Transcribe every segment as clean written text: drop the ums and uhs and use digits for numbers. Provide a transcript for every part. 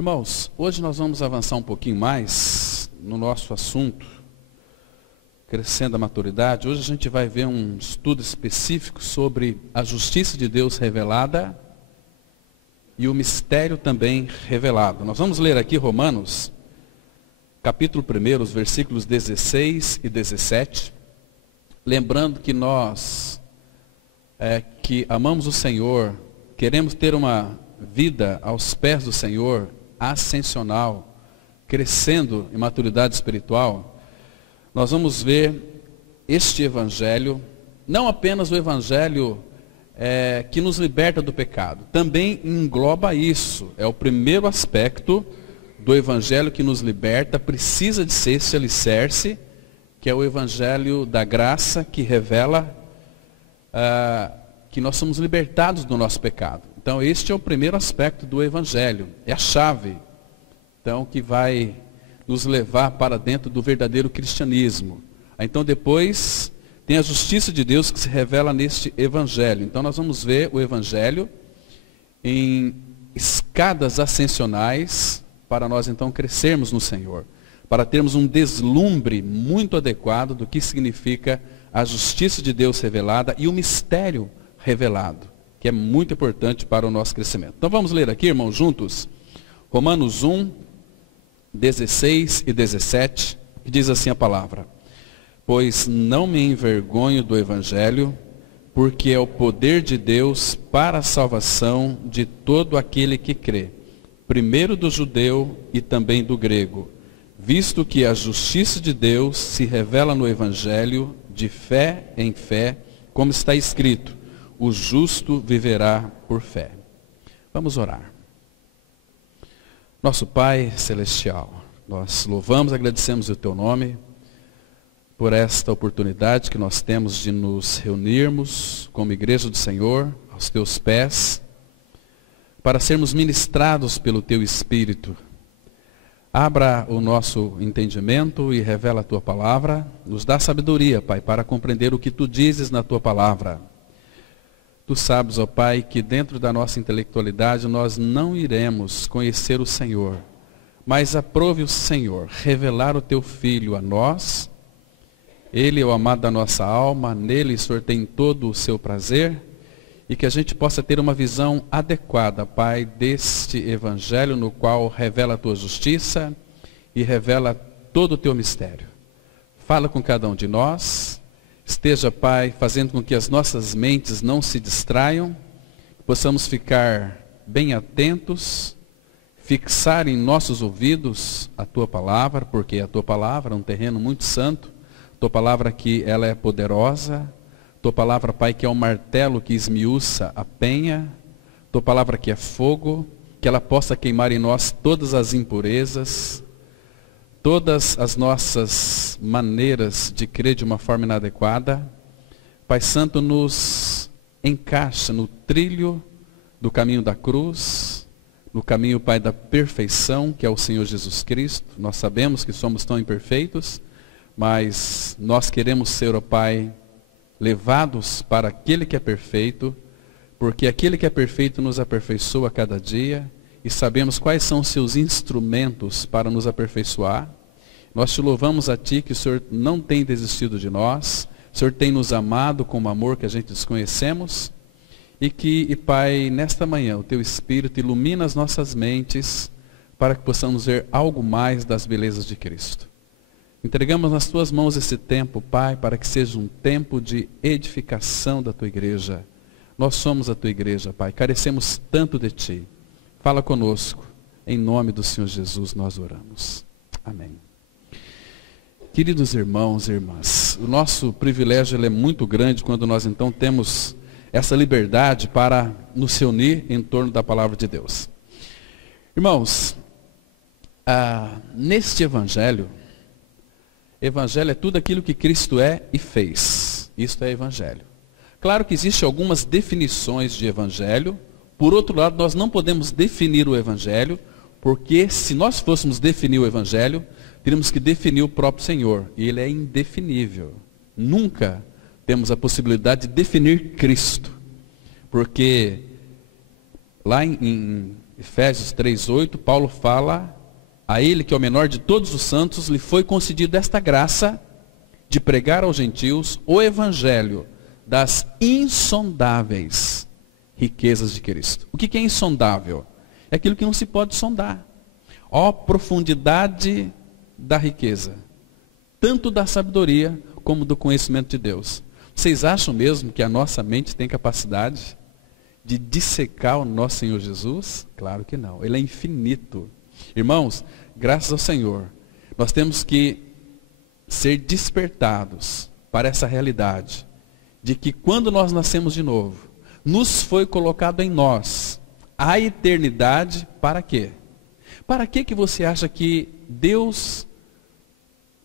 Irmãos, hoje nós vamos avançar um pouquinho mais no nosso assunto, crescendo a maturidade. Hoje a gente vai ver um estudo específico sobre a justiça de Deus revelada e o mistério também revelado. Nós vamos ler aqui Romanos, capítulo 1, os versículos 16 e 17. Lembrando que nós, que amamos o Senhor, queremos ter uma vida aos pés do Senhor, ascensional, crescendo em maturidade espiritual, nós vamos ver este evangelho, não apenas o evangelho que nos liberta do pecado, também engloba isso, é o primeiro aspecto do evangelho que nos liberta, precisa de ser esse alicerce, que é o evangelho da graça, que revela que nós somos libertados do nosso pecado. Então, este é o primeiro aspecto do evangelho, é a chave, então, que vai nos levar para dentro do verdadeiro cristianismo. Então, depois, tem a justiça de Deus que se revela neste evangelho. Então, nós vamos ver o evangelho em escadas ascensionais, para nós, então, crescermos no Senhor, para termos um deslumbre muito adequado do que significa a justiça de Deus revelada e o mistério revelado, que é muito importante para o nosso crescimento. Então vamos ler aqui, irmãos, juntos, Romanos 1, 16 e 17, que diz assim a palavra: Pois não me envergonho do evangelho, porque é o poder de Deus para a salvação de todo aquele que crê, primeiro do judeu e também do grego, visto que a justiça de Deus se revela no evangelho de fé em fé, como está escrito: o justo viverá por fé. Vamos orar. Nosso Pai Celestial, nós louvamos e agradecemos o Teu nome por esta oportunidade que nós temos de nos reunirmos como Igreja do Senhor, aos Teus pés, para sermos ministrados pelo Teu Espírito. Abra o nosso entendimento e revela a Tua palavra. Nos dá sabedoria, Pai, para compreender o que Tu dizes na Tua palavra. Tu sabes, ó Pai, que dentro da nossa intelectualidade nós não iremos conhecer o Senhor, mas aprove o Senhor revelar o Teu Filho a nós. Ele é o amado da nossa alma, nele o Senhor tem todo o seu prazer, e que a gente possa ter uma visão adequada, Pai, deste evangelho no qual revela a Tua justiça e revela todo o Teu mistério. Fala com cada um de nós. Esteja, Pai, fazendo com que as nossas mentes não se distraiam, que possamos ficar bem atentos, fixar em nossos ouvidos a Tua palavra, porque a Tua palavra é um terreno muito santo, Tua palavra que ela é poderosa, Tua palavra, Pai, que é um martelo que esmiuça a penha, Tua palavra que é fogo, que ela possa queimar em nós todas as impurezas, todas as nossas maneiras de crer de uma forma inadequada. Pai Santo, nos encaixa no trilho do caminho da cruz, no caminho, Pai, da perfeição, que é o Senhor Jesus Cristo. Nós sabemos que somos tão imperfeitos, mas nós queremos ser, ó Pai, levados para aquele que é perfeito, porque aquele que é perfeito nos aperfeiçoa a cada dia, e sabemos quais são os seus instrumentos para nos aperfeiçoar. Nós te louvamos a Ti que o Senhor não tem desistido de nós, o Senhor tem nos amado com um amor que a gente desconhecemos, e Pai, nesta manhã o Teu Espírito ilumina as nossas mentes para que possamos ver algo mais das belezas de Cristo. Entregamos nas Tuas mãos esse tempo, Pai, para que seja um tempo de edificação da Tua igreja. Nós somos a Tua igreja, Pai, carecemos tanto de Ti. Fala conosco, em nome do Senhor Jesus nós oramos. Amém. Queridos irmãos e irmãs, o nosso privilégio ele é muito grande quando nós então temos essa liberdade para nos reunir em torno da palavra de Deus. Irmãos, neste evangelho é tudo aquilo que Cristo é e fez. Isto é evangelho. Claro que existem algumas definições de evangelho. Por outro lado, nós não podemos definir o evangelho, porque se nós fôssemos definir o evangelho, teríamos que definir o próprio Senhor. E ele é indefinível. Nunca temos a possibilidade de definir Cristo. Porque lá em Efésios 3:8, Paulo fala: a ele que é o menor de todos os santos, lhe foi concedido esta graça de pregar aos gentios o evangelho das insondáveis riquezas de Cristo. O que é insondável? É aquilo que não se pode sondar. Ó profundidade da riqueza, tanto da sabedoria como do conhecimento de Deus. Vocês acham mesmo que a nossa mente tem capacidade de dissecar o nosso Senhor Jesus? Claro que não. Ele é infinito. Irmãos, graças ao Senhor, nós temos que ser despertados para essa realidade de que quando nós nascemos de novo, nos foi colocado em nós a eternidade. Para quê? Para que você acha que Deus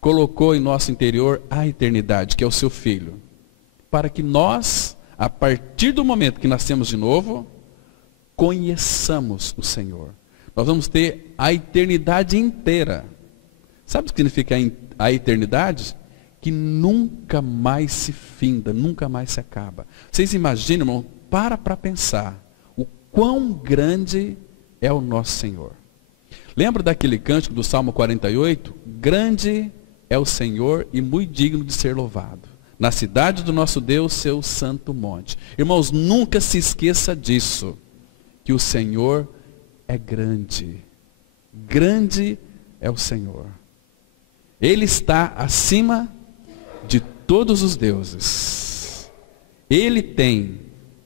colocou em nosso interior a eternidade, que é o seu Filho? Para que nós, a partir do momento que nascemos de novo, conheçamos o Senhor. Nós vamos ter a eternidade inteira. Sabe o que significa a eternidade? Que nunca mais se finda, nunca mais se acaba. Vocês imaginam, irmão, para pensar o quão grande é o nosso Senhor. Lembra daquele cântico do Salmo 48? Grande é o Senhor e muito digno de ser louvado. Na cidade do nosso Deus, seu santo monte. Irmãos, nunca se esqueça disso, que o Senhor é grande. Grande é o Senhor. Ele está acima de todos os deuses. Ele tem,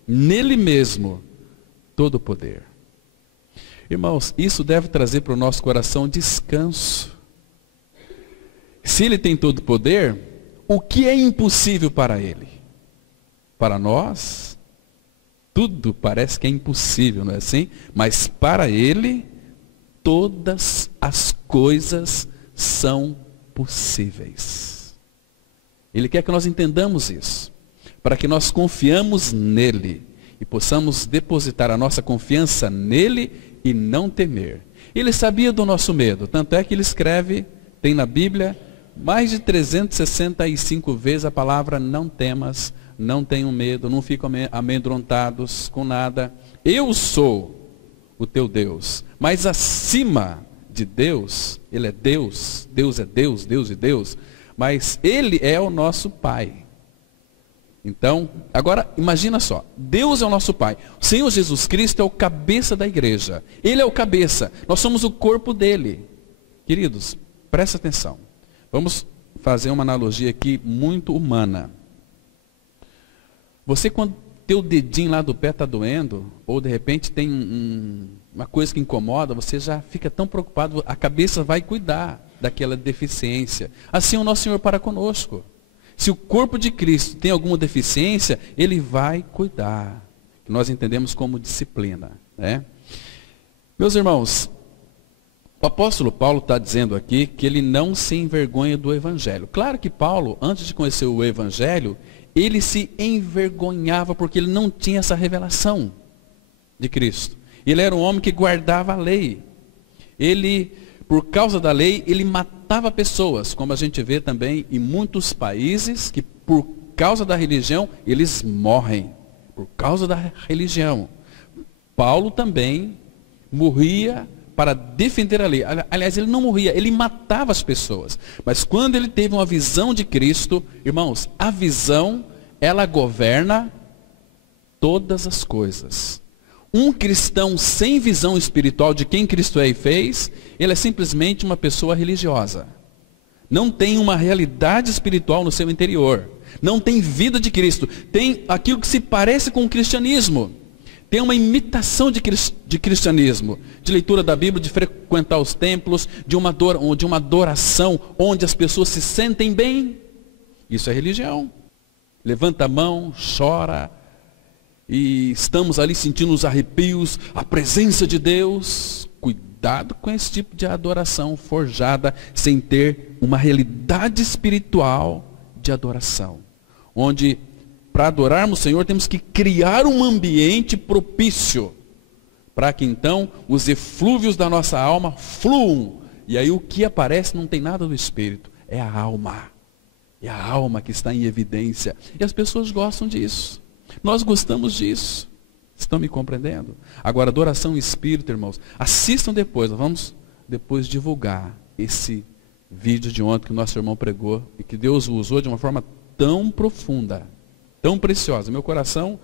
nele mesmo, todo o poder. Irmãos, isso deve trazer para o nosso coração descanso. Se Ele tem todo o poder, o que é impossível para Ele? Para nós, tudo parece que é impossível, não é assim? Mas para Ele, todas as coisas são possíveis. Ele quer que nós entendamos isso, para que nós confiamos nele e possamos depositar a nossa confiança nele e não temer. Ele sabia do nosso medo, tanto é que ele escreve, tem na Bíblia, mais de 365 vezes a palavra não temas, não tenham medo, não ficam amedrontados com nada. Eu sou o teu Deus. Mas acima de Deus, Ele é Deus, Deus é Deus, Deus e Deus, mas Ele é o nosso Pai. Então, agora imagina só, Deus é o nosso Pai, o Senhor Jesus Cristo é o cabeça da igreja, Ele é o cabeça, nós somos o corpo dele. Queridos, presta atenção, vamos fazer uma analogia aqui muito humana. Você quando teu dedinho lá do pé está doendo, ou de repente tem uma coisa que incomoda, você já fica tão preocupado, a cabeça vai cuidar daquela deficiência. Assim o nosso Senhor para conosco. Se o corpo de Cristo tem alguma deficiência, Ele vai cuidar. Que nós entendemos como disciplina, né? Meus irmãos, o apóstolo Paulo está dizendo aqui que ele não se envergonha do Evangelho. Claro que Paulo, antes de conhecer o Evangelho, ele se envergonhava porque ele não tinha essa revelação de Cristo. Ele era um homem que guardava a lei. Ele, por causa da lei, ele matava pessoas, como a gente vê também em muitos países que por causa da religião, eles morrem. Por causa da religião. Paulo também morria para defender a lei. Aliás, ele não morria, ele matava as pessoas. Mas quando ele teve uma visão de Cristo, irmãos, a visão, ela governa todas as coisas. Um cristão sem visão espiritual de quem Cristo é e fez, ele é simplesmente uma pessoa religiosa. Não tem uma realidade espiritual no seu interior. Não tem vida de Cristo. Tem aquilo que se parece com o cristianismo. Tem uma imitação de cristianismo, de leitura da Bíblia, de frequentar os templos, de uma adoração onde as pessoas se sentem bem. Isso é religião. Levanta a mão, chora, e estamos ali sentindo os arrepios, a presença de Deus. Cuidado com esse tipo de adoração forjada, sem ter uma realidade espiritual de adoração. Onde, para adorarmos o Senhor, temos que criar um ambiente propício, para que então os eflúvios da nossa alma fluam. E aí o que aparece não tem nada do Espírito, é a alma. É a alma que está em evidência. E as pessoas gostam disso. Nós gostamos disso. Estão me compreendendo? Agora, adoração em espírito, irmãos. Assistam depois, nós vamos depois divulgar esse vídeo de ontem que o nosso irmão pregou e que Deus usou de uma forma tão profunda, tão preciosa. Meu coração,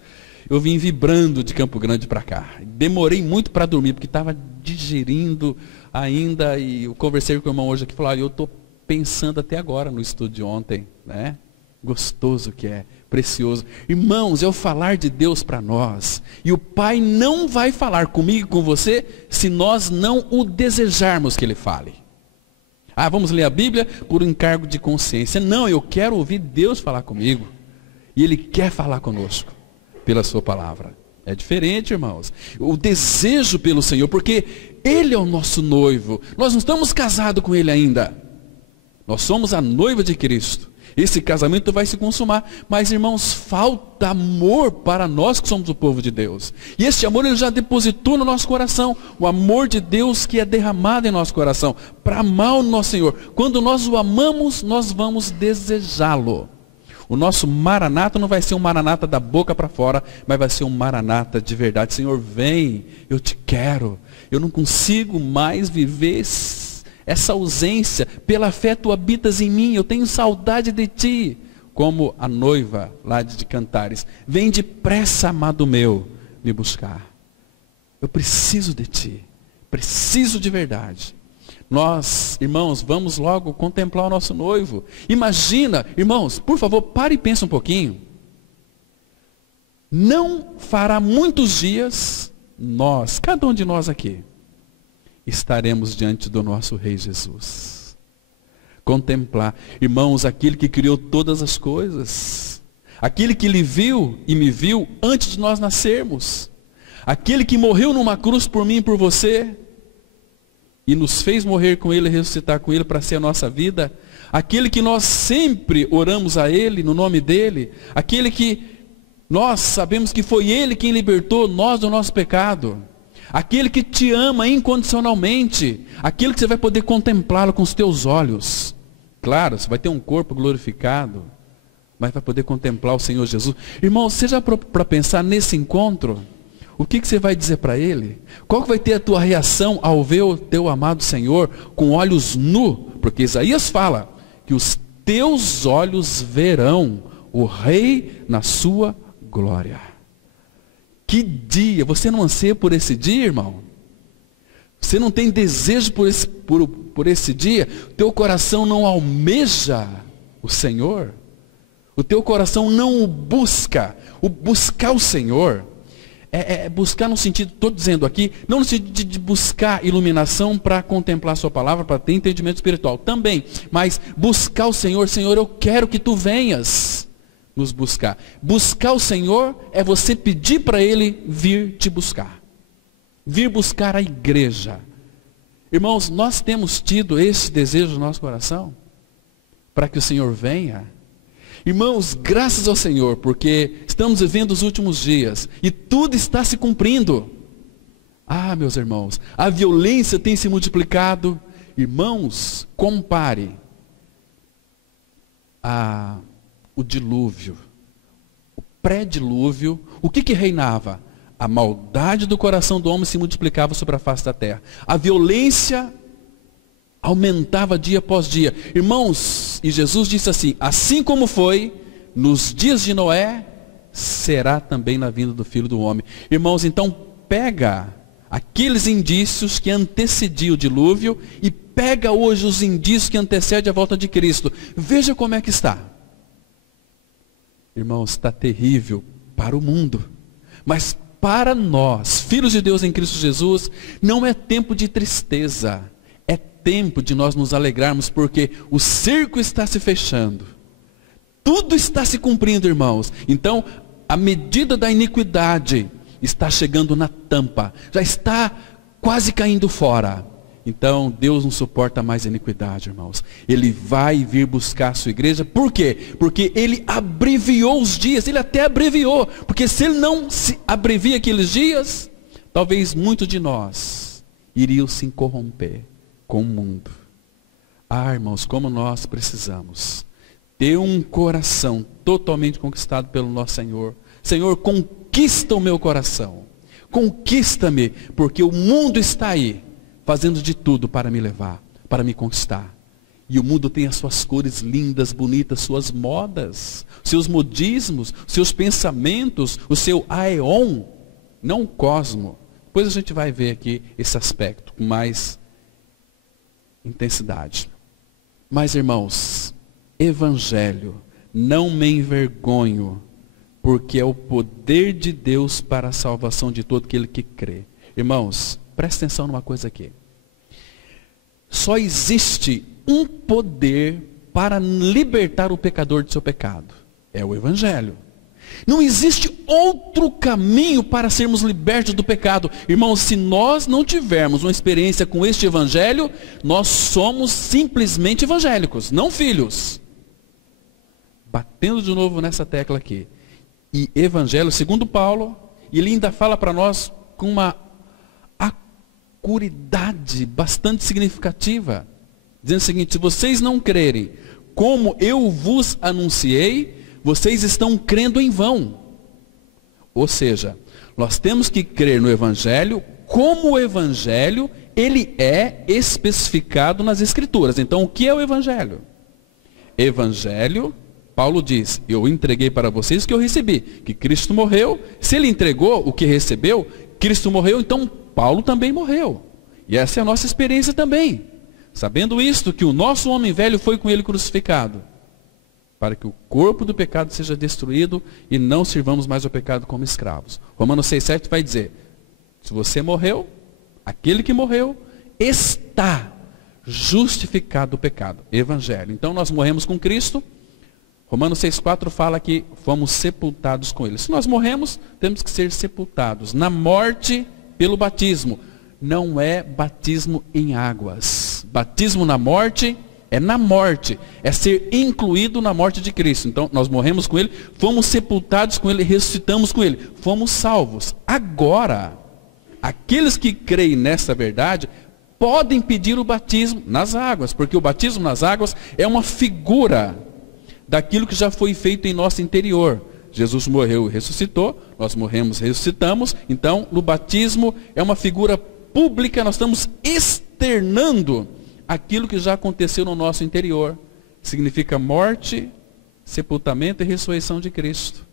eu vim vibrando de Campo Grande para cá. Demorei muito para dormir, porque estava digerindo ainda, e eu conversei com o irmão hoje aqui e falou, olha, eu estou pensando até agora no estudo de ontem, né? Gostoso que é, precioso. Irmãos, é o falar de Deus para nós. E o Pai não vai falar comigo e com você se nós não o desejarmos que Ele fale. Ah, vamos ler a Bíblia por encargo de consciência. Não, eu quero ouvir Deus falar comigo. E Ele quer falar conosco pela sua palavra. É diferente, irmãos. O desejo pelo Senhor, porque Ele é o nosso noivo. Nós não estamos casados com Ele ainda. Nós somos a noiva de Cristo. Esse casamento vai se consumar. Mas, irmãos, falta amor para nós que somos o povo de Deus. E esse amor Ele já depositou no nosso coração. O amor de Deus que é derramado em nosso coração. Para amar o nosso Senhor. Quando nós o amamos, nós vamos desejá-lo. O nosso maranata não vai ser um maranata da boca para fora, mas vai ser um maranata de verdade. Senhor, vem, eu te quero. Eu não consigo mais viver essa ausência. Pela fé tu habitas em mim, eu tenho saudade de ti. Como a noiva lá de Cantares. Vem depressa, amado meu, me buscar. Eu preciso de ti. Preciso de verdade. Nós, irmãos, vamos logo contemplar o nosso noivo. Imagina, irmãos, por favor, pare e pense um pouquinho. Não fará muitos dias, nós, cada um de nós aqui, estaremos diante do nosso Rei Jesus. Contemplar, irmãos, aquele que criou todas as coisas. Aquele que lhe viu e me viu antes de nós nascermos. Aquele que morreu numa cruz por mim e por você. E nos fez morrer com Ele, ressuscitar com Ele para ser a nossa vida. Aquele que nós sempre oramos a Ele, no nome dEle. Aquele que nós sabemos que foi Ele quem libertou nós do nosso pecado. Aquele que te ama incondicionalmente. Aquele que você vai poder contemplá-lo com os teus olhos. Claro, você vai ter um corpo glorificado, mas vai poder contemplar o Senhor Jesus. Irmão, seja para pensar nesse encontro. O que você vai dizer para Ele? Qual que vai ter a tua reação ao ver o teu amado Senhor com olhos nus? Porque Isaías fala que os teus olhos verão o Rei na sua glória. Que dia! Você não anseia por esse dia, irmão? Você não tem desejo por esse dia? O teu coração não almeja o Senhor? O teu coração não o busca? O buscar o Senhor é buscar no sentido, estou dizendo aqui, não no sentido de buscar iluminação para contemplar a sua palavra, para ter entendimento espiritual, também, mas buscar o Senhor. Senhor, eu quero que tu venhas nos buscar. Buscar o Senhor é você pedir para Ele vir te buscar. Vir buscar a igreja. Irmãos, nós temos tido esse desejo no nosso coração, para que o Senhor venha. Irmãos, graças ao Senhor, porque estamos vivendo os últimos dias e tudo está se cumprindo. Ah, meus irmãos, a violência tem se multiplicado. Irmãos, compare o dilúvio, o pré-dilúvio. O que reinava? A maldade do coração do homem se multiplicava sobre a face da terra. A violência aumentava dia após dia. Irmãos, e Jesus disse assim: assim como foi nos dias de Noé, será também na vinda do Filho do Homem. Irmãos, então pega aqueles indícios que antecediam o dilúvio e pega hoje os indícios que antecedem a volta de Cristo. Veja como é que está. Irmãos, está terrível para o mundo. Mas para nós, filhos de Deus em Cristo Jesus, não é tempo de tristeza. É tempo de nós nos alegrarmos, porque o cerco está se fechando. Tudo está se cumprindo, irmãos. Então, a medida da iniquidade está chegando na tampa. Já está quase caindo fora. Então, Deus não suporta mais a iniquidade, irmãos. Ele vai vir buscar a sua igreja. Por quê? Porque Ele abreviou os dias. Ele até abreviou. Porque se Ele não se abrevia aqueles dias, talvez muitos de nós iriam se corromper com o mundo. Ah, irmãos, como nós precisamos ter um coração totalmente conquistado pelo nosso Senhor. Senhor, com conquista o meu coração. Conquista-me, porque o mundo está aí, fazendo de tudo para me levar, para me conquistar. E o mundo tem as suas cores lindas, bonitas, suas modas, seus modismos, seus pensamentos, o seu aeon, não o cosmo. Depois a gente vai ver aqui esse aspecto com mais intensidade. Mas, irmãos, evangelho, não me envergonho, porque é o poder de Deus para a salvação de todo aquele que crê. Irmãos, presta atenção numa coisa aqui. Só existe um poder para libertar o pecador do seu pecado. É o evangelho. Não existe outro caminho para sermos libertos do pecado. Irmãos, se nós não tivermos uma experiência com este evangelho, nós somos simplesmente evangélicos, não filhos. Batendo de novo nessa tecla aqui. E evangelho, segundo Paulo, ele ainda fala para nós com uma acuridade bastante significativa, dizendo o seguinte: se vocês não crerem como eu vos anunciei, vocês estão crendo em vão. Ou seja, nós temos que crer no evangelho como o evangelho ele é especificado nas escrituras. Então, o que é o evangelho? Evangelho, Paulo diz, eu entreguei para vocês o que eu recebi, que Cristo morreu. Se ele entregou o que recebeu, Cristo morreu, então Paulo também morreu. E essa é a nossa experiência também. Sabendo isto, que o nosso homem velho foi com ele crucificado, para que o corpo do pecado seja destruído e não sirvamos mais ao pecado como escravos. Romanos 6,7 vai dizer, se você morreu, aquele que morreu está justificado do pecado. Evangelho. Então nós morremos com Cristo. Romanos 6,4 fala que fomos sepultados com ele. Se nós morremos, temos que ser sepultados na morte pelo batismo. Não é batismo em águas. Batismo na morte é na morte, é ser incluído na morte de Cristo. Então nós morremos com ele, fomos sepultados com ele, ressuscitamos com ele, fomos salvos. Agora, aqueles que creem nessa verdade podem pedir o batismo nas águas, porque o batismo nas águas é uma figura daquilo que já foi feito em nosso interior. Jesus morreu e ressuscitou, nós morremos e ressuscitamos, então o batismo é uma figura pública, nós estamos externando aquilo que já aconteceu no nosso interior. Significa morte, sepultamento e ressurreição de Cristo.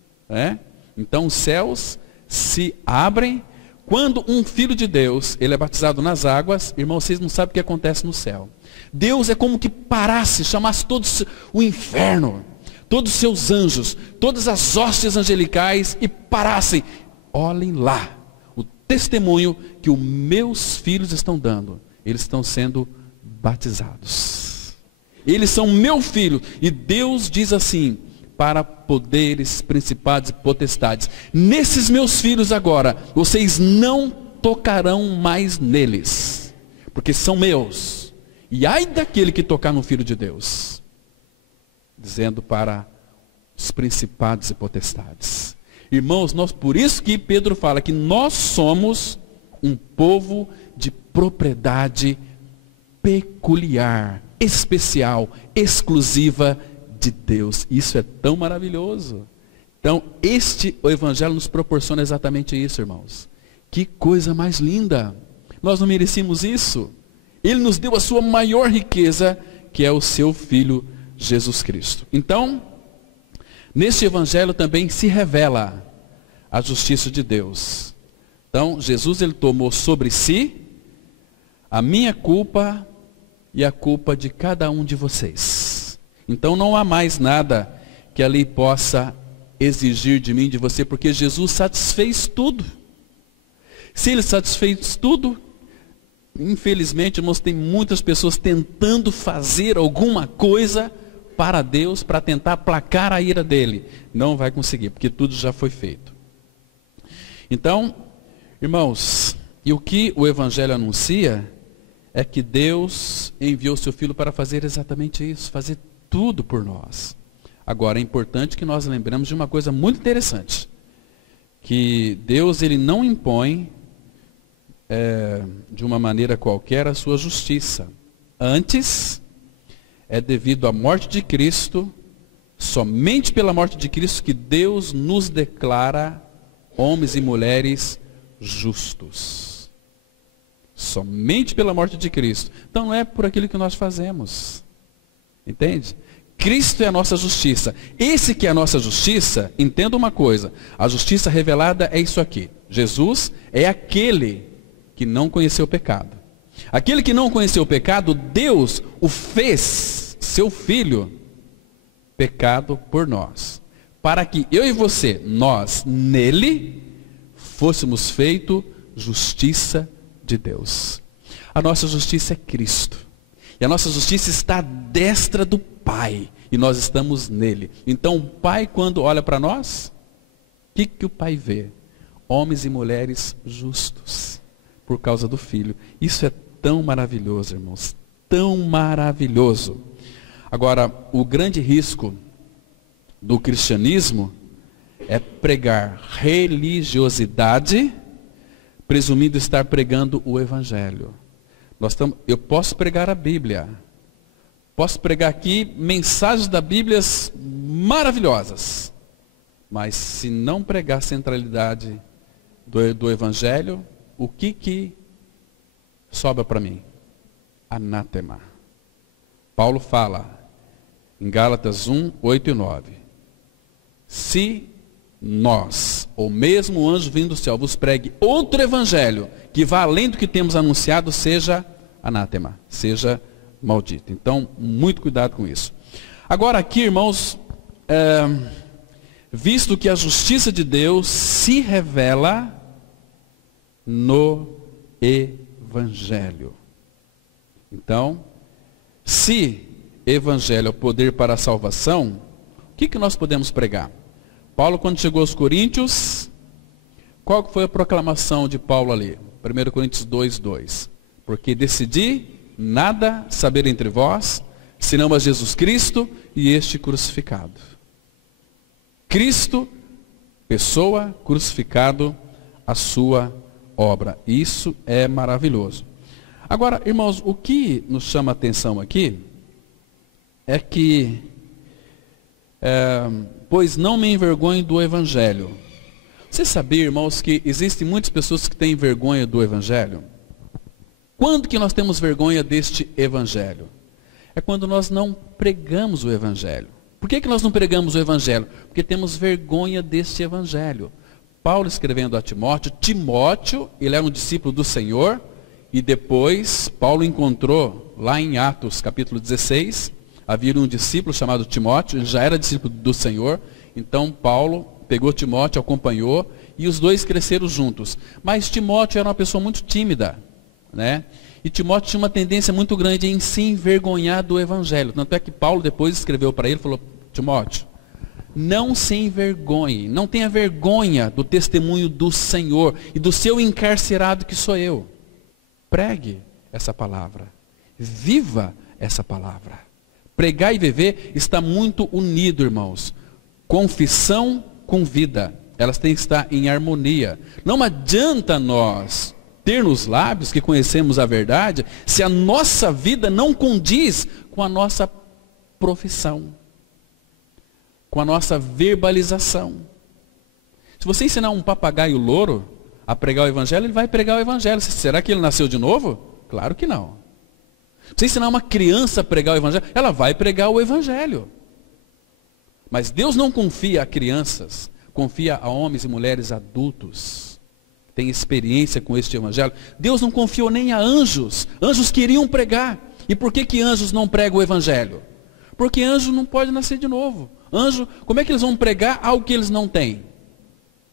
Então os céus se abrem. Quando um filho de Deus, ele é batizado nas águas, irmãos, vocês não sabem o que acontece no céu. Deus é como que parasse, chamasse todo o inferno, todos os seus anjos, todas as hostes angelicais e parassem. Olhem lá, o testemunho que os meus filhos estão dando. Eles estão sendo batizados. Eles são meu filho. E Deus diz assim, para poderes, principados e potestades, nesses meus filhos agora, vocês não tocarão mais neles, porque são meus. E ai daquele que tocar no Filho de Deus, dizendo para os principados e potestades. Irmãos, por isso que Pedro fala que nós somos um povo de propriedade peculiar, especial, exclusiva de Deus. Isso é tão maravilhoso. Então, o evangelho nos proporciona exatamente isso, irmãos. Que coisa mais linda. Nós não merecíamos isso. Ele nos deu a sua maior riqueza, que é o seu Filho Jesus Cristo. Então, neste evangelho também se revela a justiça de Deus. Então, Jesus, ele tomou sobre si a minha culpa e a culpa de cada um de vocês. Então não há mais nada que a lei possa exigir de mim, de você, porque Jesus satisfez tudo. Se ele satisfez tudo, infelizmente, irmãos, tem muitas pessoas tentando fazer alguma coisa para Deus, para tentar aplacar a ira dele. Não vai conseguir, porque tudo já foi feito. Então, irmãos, e o que o evangelho anuncia é que Deus enviou seu Filho para fazer exatamente isso, fazer tudo por nós. Agora, é importante que nós lembremos de uma coisa muito interessante, que Deus, ele não impõe de uma maneira qualquer a sua justiça. Antes, é devido à morte de Cristo, somente pela morte de Cristo, que Deus nos declara homens e mulheres justos. Somente pela morte de Cristo. Então não é por aquilo que nós fazemos. Entende? Cristo é a nossa justiça. Esse que é a nossa justiça, entenda uma coisa. A justiça revelada é isso aqui. Jesus é aquele que não conheceu o pecado. Aquele que não conheceu o pecado, Deus o fez, seu Filho, pecado por nós. Para que eu e você, nós, nele, fôssemos feito justiça de Deus. A nossa justiça é Cristo. E a nossa justiça está à destra do Pai. E nós estamos nele. Então o Pai, quando olha para nós, o que o Pai vê? Homens e mulheres justos. Por causa do Filho. Isso é tão maravilhoso, irmãos. Tão maravilhoso. Agora, o grande risco do cristianismo é pregar religiosidade, presumindo estar pregando o Evangelho. Eu posso pregar a Bíblia. Posso pregar aqui mensagens da Bíblia maravilhosas. Mas se não pregar a centralidade do Evangelho, o que sobra para mim? Anátema. Paulo fala em Gálatas 1, 8 e 9. Se nós, ou mesmo o anjo vindo do céu, vos pregue outro evangelho, que vá além do que temos anunciado, seja anátema, seja maldito. Então, muito cuidado com isso. Agora aqui, irmãos, visto que a justiça de Deus se revela no evangelho. Então, se evangelho é o poder para a salvação, o que nós podemos pregar? Paulo, quando chegou aos Coríntios, qual foi a proclamação de Paulo ali? 1 Coríntios 2, 2. Porque decidi nada saber entre vós, senão a Jesus Cristo e este crucificado. Cristo, pessoa, crucificado, a sua obra. Isso é maravilhoso. Agora, irmãos, o que nos chama a atenção aqui é que, pois não me envergonho do Evangelho. Você sabia, irmãos, que existem muitas pessoas que têm vergonha do Evangelho? Quando que nós temos vergonha deste Evangelho? É quando nós não pregamos o Evangelho. Por que nós não pregamos o Evangelho? Porque temos vergonha deste Evangelho. Paulo escrevendo a Timóteo, ele era um discípulo do Senhor, e depois Paulo encontrou, lá em Atos capítulo 16, havia um discípulo chamado Timóteo, ele já era discípulo do Senhor, então Paulo pegou Timóteo, acompanhou, e os dois cresceram juntos. Mas Timóteo era uma pessoa muito tímida, né? E Timóteo tinha uma tendência muito grande em se envergonhar do Evangelho. Tanto é que Paulo depois escreveu para ele, falou: Timóteo, não se envergonhe, não tenha vergonha do testemunho do Senhor e do seu encarcerado que sou eu. Pregue essa palavra, viva essa palavra. Pregar e viver está muito unido, irmãos. Confissão com vida, elas têm que estar em harmonia. Não adianta nós ter nos lábios que conhecemos a verdade, se a nossa vida não condiz com a nossa profissão, com a nossa verbalização. Se você ensinar um papagaio louro a pregar o Evangelho, ele vai pregar o Evangelho. Será que ele nasceu de novo? Claro que não. Se você ensinar uma criança a pregar o Evangelho, ela vai pregar o Evangelho. Mas Deus não confia a crianças, confia a homens e mulheres adultos, que têm experiência com este Evangelho. Deus não confiou nem a anjos. Anjos queriam pregar. E por que anjos não pregam o Evangelho? Porque anjo não pode nascer de novo. Anjo, como é que eles vão pregar algo que eles não têm?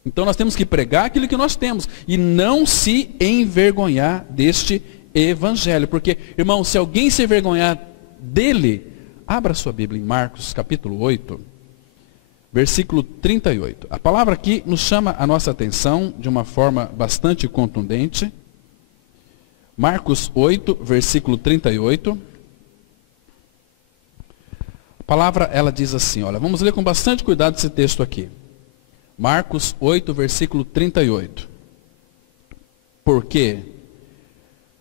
Então nós temos que pregar aquilo que nós temos. E não se envergonhar deste Evangelho. Porque, irmão, se alguém se envergonhar dele, abra sua Bíblia em Marcos capítulo 8. Versículo 38. A palavra aqui nos chama a nossa atenção de uma forma bastante contundente. Marcos 8, versículo 38. A palavra, ela diz assim, olha, vamos ler com bastante cuidado esse texto aqui. Marcos 8, versículo 38. Porque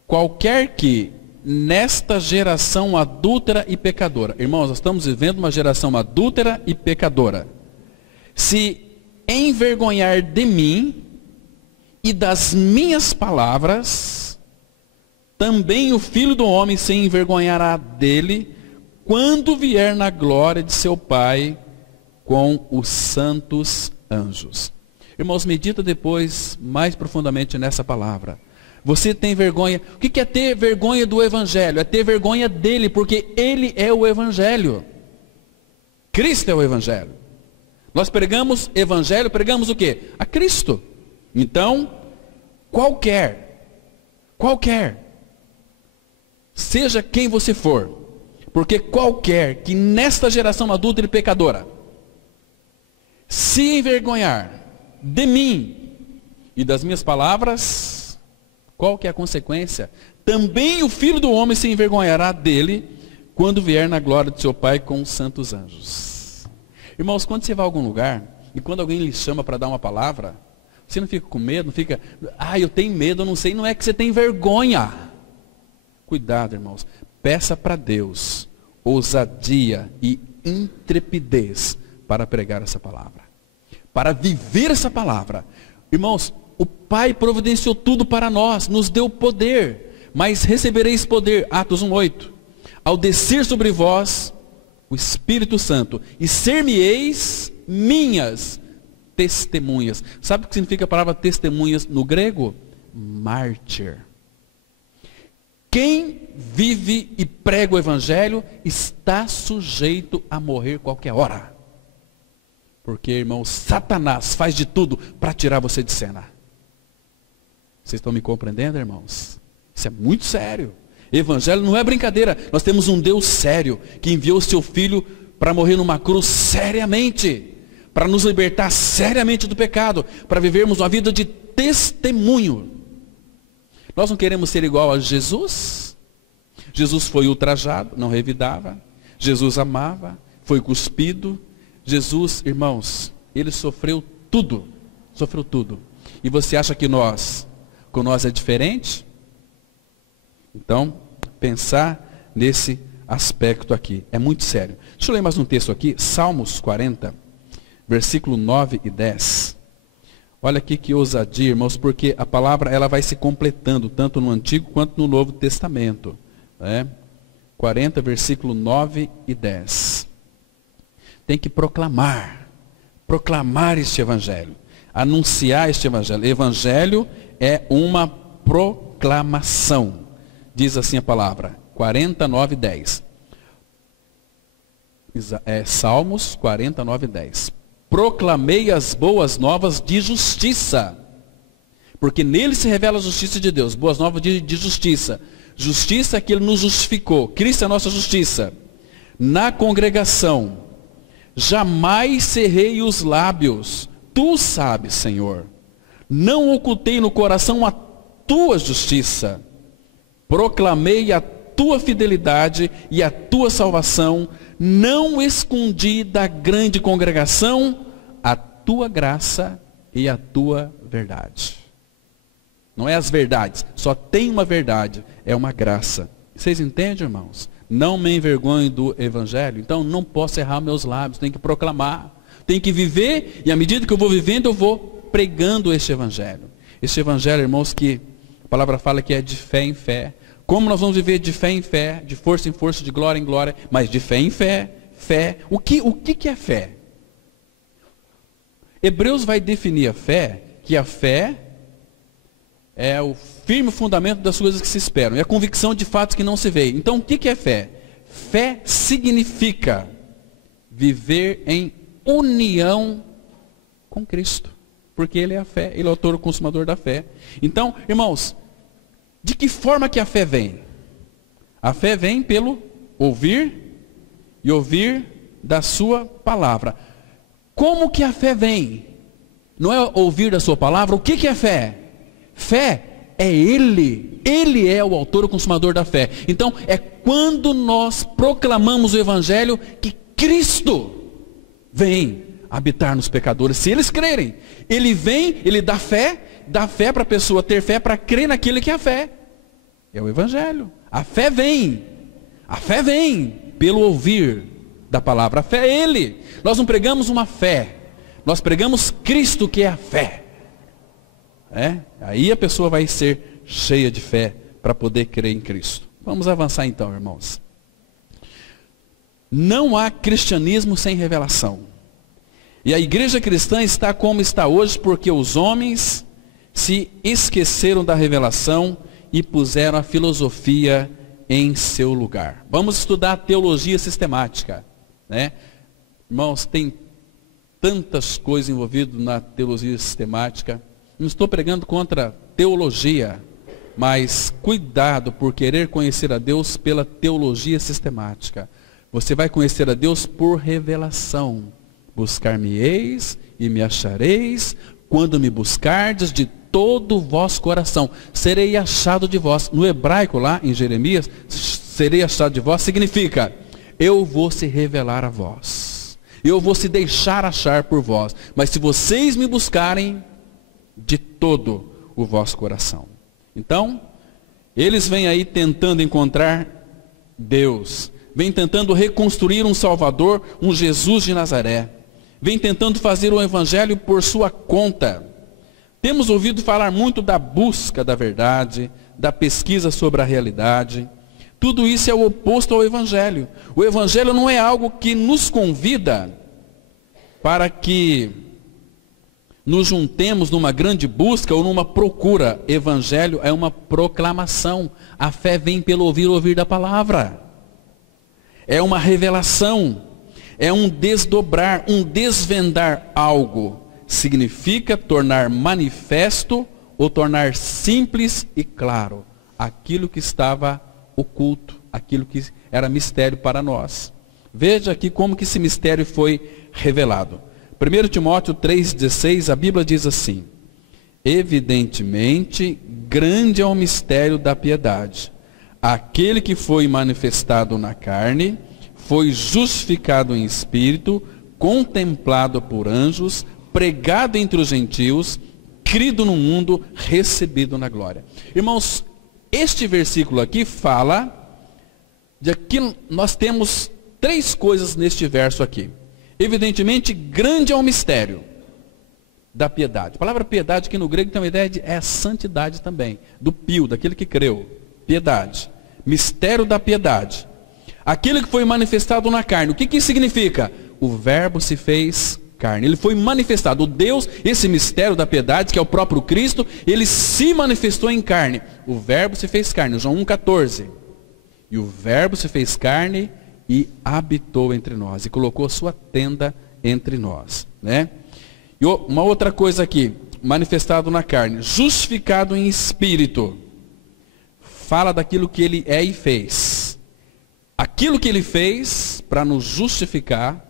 qualquer que nesta geração adúltera e pecadora, irmãos, nós estamos vivendo uma geração adúltera e pecadora, se envergonhar de mim e das minhas palavras, também o Filho do Homem se envergonhará dele, quando vier na glória de seu Pai com os santos anjos. Irmãos, medita depois mais profundamente nessa palavra. Você tem vergonha. O que é ter vergonha do Evangelho? É ter vergonha dele, porque ele é o Evangelho. Cristo é o Evangelho. Nós pregamos Evangelho, pregamos o quê? A Cristo. Então, qualquer, seja quem você for, porque qualquer que nesta geração adulta e pecadora se envergonhar de mim e das minhas palavras, qual que é a consequência? Também o Filho do Homem se envergonhará dele, quando vier na glória de seu Pai com os santos anjos. Irmãos, quando você vai a algum lugar, e quando alguém lhe chama para dar uma palavra, você não fica com medo, não fica, eu tenho medo, eu não sei, não é que você tem vergonha. Cuidado, irmãos, peça para Deus ousadia e intrepidez para pregar essa palavra, para viver essa palavra. Irmãos, o Pai providenciou tudo para nós, nos deu poder, mas recebereis poder, Atos 1:8, ao descer sobre vós o Espírito Santo, e ser-me-eis minhas testemunhas. Sabe o que significa a palavra testemunhas no grego? Mártir. Quem vive e prega o Evangelho está sujeito a morrer qualquer hora. Porque, irmãos, Satanás faz de tudo para tirar você de cena. Vocês estão me compreendendo, irmãos? Isso é muito sério. Evangelho não é brincadeira. Nós temos um Deus sério, que enviou o seu Filho para morrer numa cruz seriamente, para nos libertar seriamente do pecado, para vivermos uma vida de testemunho. Nós não queremos ser igual a Jesus. Jesus foi ultrajado, não revidava. Jesus amava, foi cuspido. Jesus, irmãos, ele sofreu tudo. Sofreu tudo. E você acha que com nós é diferente? Então, pensar nesse aspecto aqui é muito sério. Deixa eu ler mais um texto aqui, Salmos 40, versículo 9 e 10. Olha aqui que ousadia, irmãos, porque a palavra ela vai se completando, tanto no Antigo quanto no Novo Testamento. 40, versículo 9 e 10. Tem que proclamar este Evangelho, anunciar este Evangelho. Evangelho é uma proclamação. Diz assim a palavra, 40, 9 e 10. Salmos 40, 9 e 10. Proclamei as boas novas de justiça, porque nele se revela a justiça de Deus. Boas novas de justiça. Justiça que ele nos justificou. Cristo é a nossa justiça. Na congregação, jamais cerrei os lábios. Tu sabes, Senhor. Não ocultei no coração a tua justiça. Proclamei a tua fidelidade e a tua salvação. Não escondi da grande congregação a tua graça e a tua verdade. Não é as verdades, só tem uma verdade, é uma graça. Vocês entendem, irmãos? Não me envergonhe do Evangelho, então não posso errar meus lábios, tenho que proclamar, tenho que viver, e à medida que eu vou vivendo, eu vou pregando este Evangelho. Este Evangelho, irmãos, que a palavra fala que é de fé em fé. Como nós vamos viver de fé em fé, de força em força, de glória em glória, mas de fé em fé, fé. O que é fé? Hebreus vai definir a fé, que a fé é o firme fundamento das coisas que se esperam, é a convicção de fatos que não se veem. Então, o que é fé? Fé significa viver em união com Cristo, porque Ele é a fé, Ele é o autor e consumador da fé. Então, irmãos, de que forma que a fé vem? A fé vem pelo ouvir e ouvir da sua palavra. Como que a fé vem? Não é ouvir da sua palavra? O que é fé? Fé é Ele. Ele é o autor e o consumador da fé. Então, é quando nós proclamamos o Evangelho que Cristo vem habitar nos pecadores, se eles crerem. Ele vem, Ele dá fé para a pessoa ter fé, para crer naquilo que é a fé. É o Evangelho. A fé vem pelo ouvir da palavra. A fé é Ele. Nós não pregamos uma fé, nós pregamos Cristo, que é a fé. Aí a pessoa vai ser cheia de fé para poder crer em Cristo. Vamos avançar então, irmãos. Não há cristianismo sem revelação. E a igreja cristã está como está hoje porque os homens se esqueceram da revelação e puseram a filosofia em seu lugar. Vamos estudar a teologia sistemática, né? Irmãos, tem tantas coisas envolvidas na teologia sistemática. Não estou pregando contra teologia, mas cuidado por querer conhecer a Deus pela teologia sistemática. Você vai conhecer a Deus por revelação. Buscar-me-eis e me achareis, quando me buscardes de todo o vosso coração. Serei achado de vós. No hebraico lá, em Jeremias, serei achado de vós, significa, eu vou se revelar a vós. Eu vou se deixar achar por vós. Mas se vocês me buscarem de todo o vosso coração. Então, eles vêm aí tentando encontrar Deus. Vêm tentando reconstruir um Salvador, um Jesus de Nazaré. Vem tentando fazer o evangelho por sua conta. Temos ouvido falar muito da busca da verdade, da pesquisa sobre a realidade. Tudo isso é o oposto ao evangelho. O evangelho não é algo que nos convida para que nos juntemos numa grande busca ou numa procura. Evangelho é uma proclamação. A fé vem pelo ouvir da palavra. É uma revelação. É um desdobrar, um desvendar algo. Significa tornar manifesto ou tornar simples e claro aquilo que estava oculto, aquilo que era mistério para nós. Veja aqui como que esse mistério foi revelado. 1 Timóteo 3,16, a Bíblia diz assim: evidentemente, grande é o mistério da piedade. Aquele que foi manifestado na carne, foi justificado em espírito, contemplado por anjos, pregado entre os gentios, crido no mundo, recebido na glória. Irmãos, este versículo aqui fala de que nós temos três coisas neste verso aqui. Evidentemente, grande é o mistério da piedade. A palavra piedade aqui no grego tem uma ideia de a santidade também, do pio, daquele que creu. Piedade. Mistério da piedade. Aquilo que foi manifestado na carne. O que isso significa? O verbo se fez carne. Ele foi manifestado. O Deus, esse mistério da piedade, que é o próprio Cristo, ele se manifestou em carne. O verbo se fez carne. João 1,14. E o verbo se fez carne e habitou entre nós. E colocou a sua tenda entre nós. Né? E uma outra coisa aqui. Manifestado na carne. Justificado em espírito. Fala daquilo que ele é e fez. Aquilo que ele fez para nos justificar,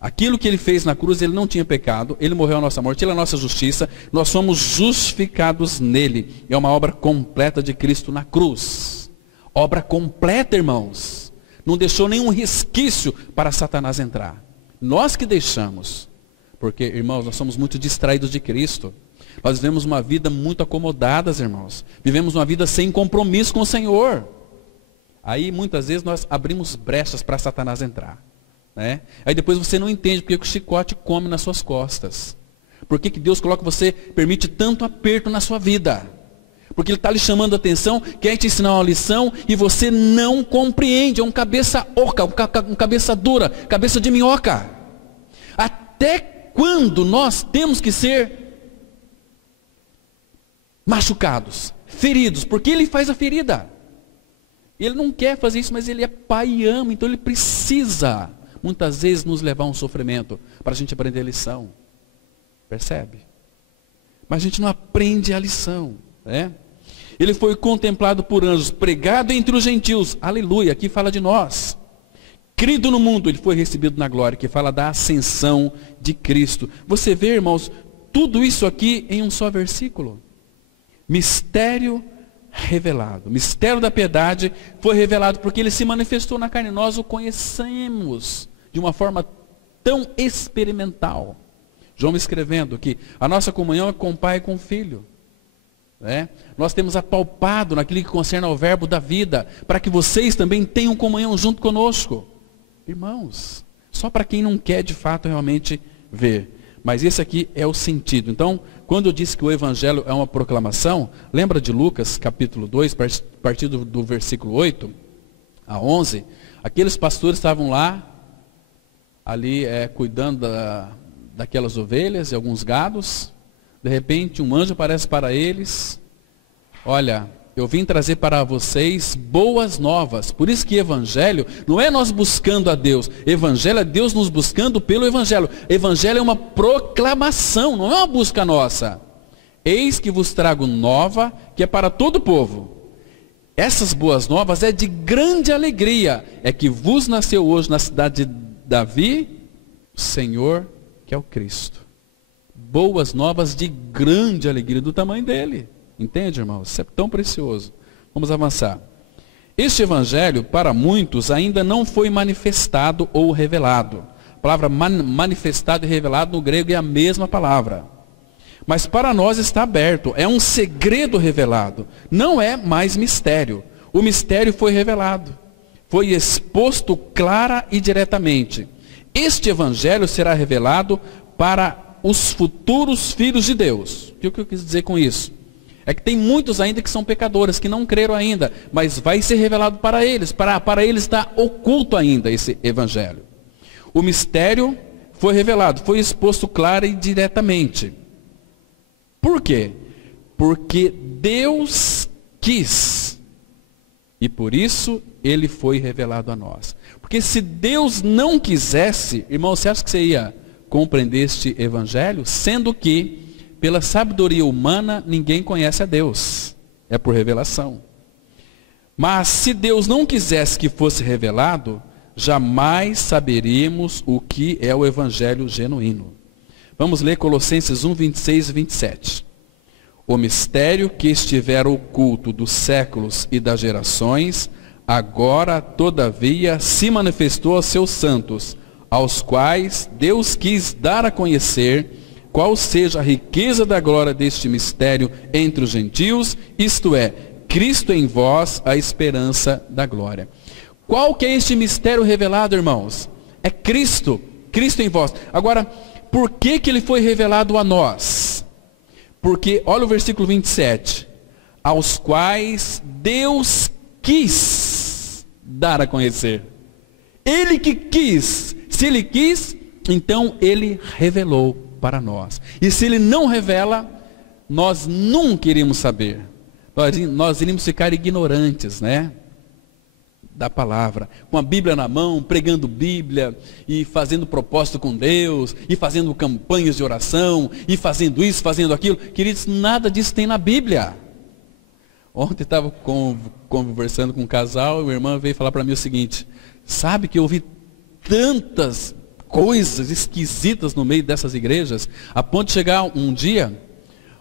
aquilo que ele fez na cruz, ele não tinha pecado, ele morreu a nossa morte, ele é a nossa justiça, nós somos justificados nele. É uma obra completa de Cristo na cruz. Obra completa, irmãos. Não deixou nenhum resquício para Satanás entrar. Nós que deixamos. Porque, irmãos, nós somos muito distraídos de Cristo. Nós vivemos uma vida muito acomodada, irmãos. Vivemos uma vida sem compromisso com o Senhor. Aí muitas vezes nós abrimos brechas para Satanás entrar. Né? Aí depois você não entende porque o chicote come nas suas costas. Por que Deus coloca você, permite tanto aperto na sua vida? Porque Ele está lhe chamando a atenção, quer te ensinar uma lição e você não compreende. É um cabeça oca, um cabeça dura, cabeça de minhoca. Até quando nós temos que ser machucados, feridos? Porque Ele faz a ferida. Ele não quer fazer isso, mas Ele é pai e ama, então Ele precisa, muitas vezes, nos levar a um sofrimento, para a gente aprender a lição. Percebe? Mas a gente não aprende a lição. Né? Ele foi contemplado por anjos, pregado entre os gentios. Aleluia, aqui fala de nós. Crido no mundo, Ele foi recebido na glória, que fala da ascensão de Cristo. Você vê, irmãos, tudo isso aqui em um só versículo. Mistério revelado. Mistério da piedade foi revelado porque Ele se manifestou na carne. Nós o conhecemos de uma forma tão experimental. João escrevendo que a nossa comunhão é com o Pai e com o Filho. Né? Nós temos apalpado naquilo que concerne ao verbo da vida, para que vocês também tenham comunhão junto conosco. Irmãos, só para quem não quer de fato realmente ver. Mas esse aqui é o sentido. Então, quando eu disse que o Evangelho é uma proclamação, lembra de Lucas, capítulo 2, a partir do versículo 8 a 11, aqueles pastores estavam lá, ali cuidando daquelas ovelhas e alguns gados. De repente, um anjo aparece para eles. Olha, eu vim trazer para vocês boas novas. Por isso que Evangelho não é nós buscando a Deus. Evangelho é Deus nos buscando pelo Evangelho. Evangelho é uma proclamação, não é uma busca nossa. Eis que vos trago nova, que é para todo o povo. Essas boas novas é de grande alegria. É que vos nasceu hoje na cidade de Davi, o Senhor, que é o Cristo. Boas novas de grande alegria, do tamanho dele. Entende, irmãos? Isso é tão precioso. Vamos avançar. Este evangelho, para muitos, ainda não foi manifestado ou revelado. A palavra manifestado e revelado no grego é a mesma palavra. Mas para nós está aberto. É um segredo revelado. Não é mais mistério. O mistério foi revelado. Foi exposto clara e diretamente. Este evangelho será revelado para os futuros filhos de Deus. O que eu quis dizer com isso? É que tem muitos ainda que são pecadores, que não creram ainda, mas vai ser revelado para eles. Para eles está oculto ainda esse evangelho. O mistério foi revelado, foi exposto claro e diretamente. Por quê? Porque Deus quis. E por isso ele foi revelado a nós. Porque se Deus não quisesse, irmão, você acha que você ia compreender este evangelho? Sendo que pela sabedoria humana, ninguém conhece a Deus. É por revelação. Mas se Deus não quisesse que fosse revelado, jamais saberíamos o que é o evangelho genuíno. Vamos ler Colossenses 1, 26 e 27. O mistério que estivera oculto dos séculos e das gerações, agora, todavia, se manifestou aos seus santos, aos quais Deus quis dar a conhecer qual seja a riqueza da glória deste mistério entre os gentios, isto é, Cristo em vós, a esperança da glória. Qual que é este mistério revelado, irmãos? É Cristo, Cristo em vós. Agora, por que ele foi revelado a nós? Porque, olha o versículo 27, aos quais Deus quis dar a conhecer. Ele que quis, se ele quis, então ele revelou para nós. E se ele não revela, nós nunca iríamos saber. Nós iríamos ficar ignorantes, né? Da palavra. Com a Bíblia na mão, pregando Bíblia, e fazendo propósito com Deus, e fazendo campanhas de oração, e fazendo isso, fazendo aquilo. Queridos, nada disso tem na Bíblia. Ontem estava conversando com um casal, e minha irmã veio falar para mim o seguinte: sabe que eu ouvi tantas coisas esquisitas no meio dessas igrejas, a ponto de chegar um dia,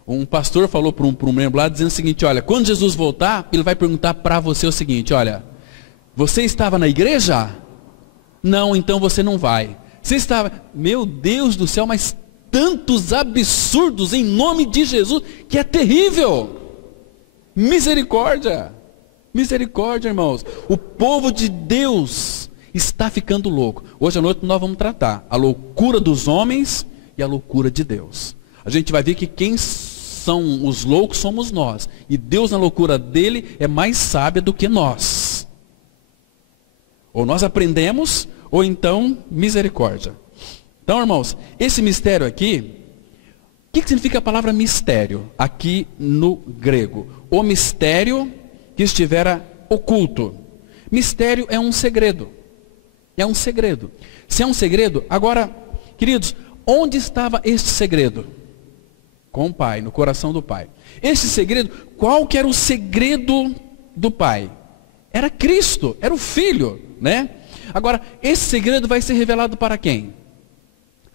um pastor falou para um membro lá, dizendo o seguinte: olha, quando Jesus voltar, ele vai perguntar para você o seguinte: olha, você estava na igreja? Não, então você não vai. Você estava, meu Deus do céu, mas tantos absurdos em nome de Jesus, que é terrível. Misericórdia, misericórdia, irmãos. O povo de Deus está ficando louco. Hoje à noite nós vamos tratar a loucura dos homens e a loucura de Deus. A gente vai ver que quem são os loucos somos nós. E Deus, na loucura dele, é mais sábio do que nós. Ou nós aprendemos, ou então misericórdia. Então, irmãos, esse mistério aqui, o que significa a palavra mistério? Aqui no grego. O mistério que estivera oculto. Mistério é um segredo. É um segredo. Se é um segredo, agora, queridos, onde estava este segredo? Com o Pai, no coração do Pai. Este segredo, qual que era o segredo do Pai? Era Cristo, era o Filho, né? Agora, esse segredo vai ser revelado para quem?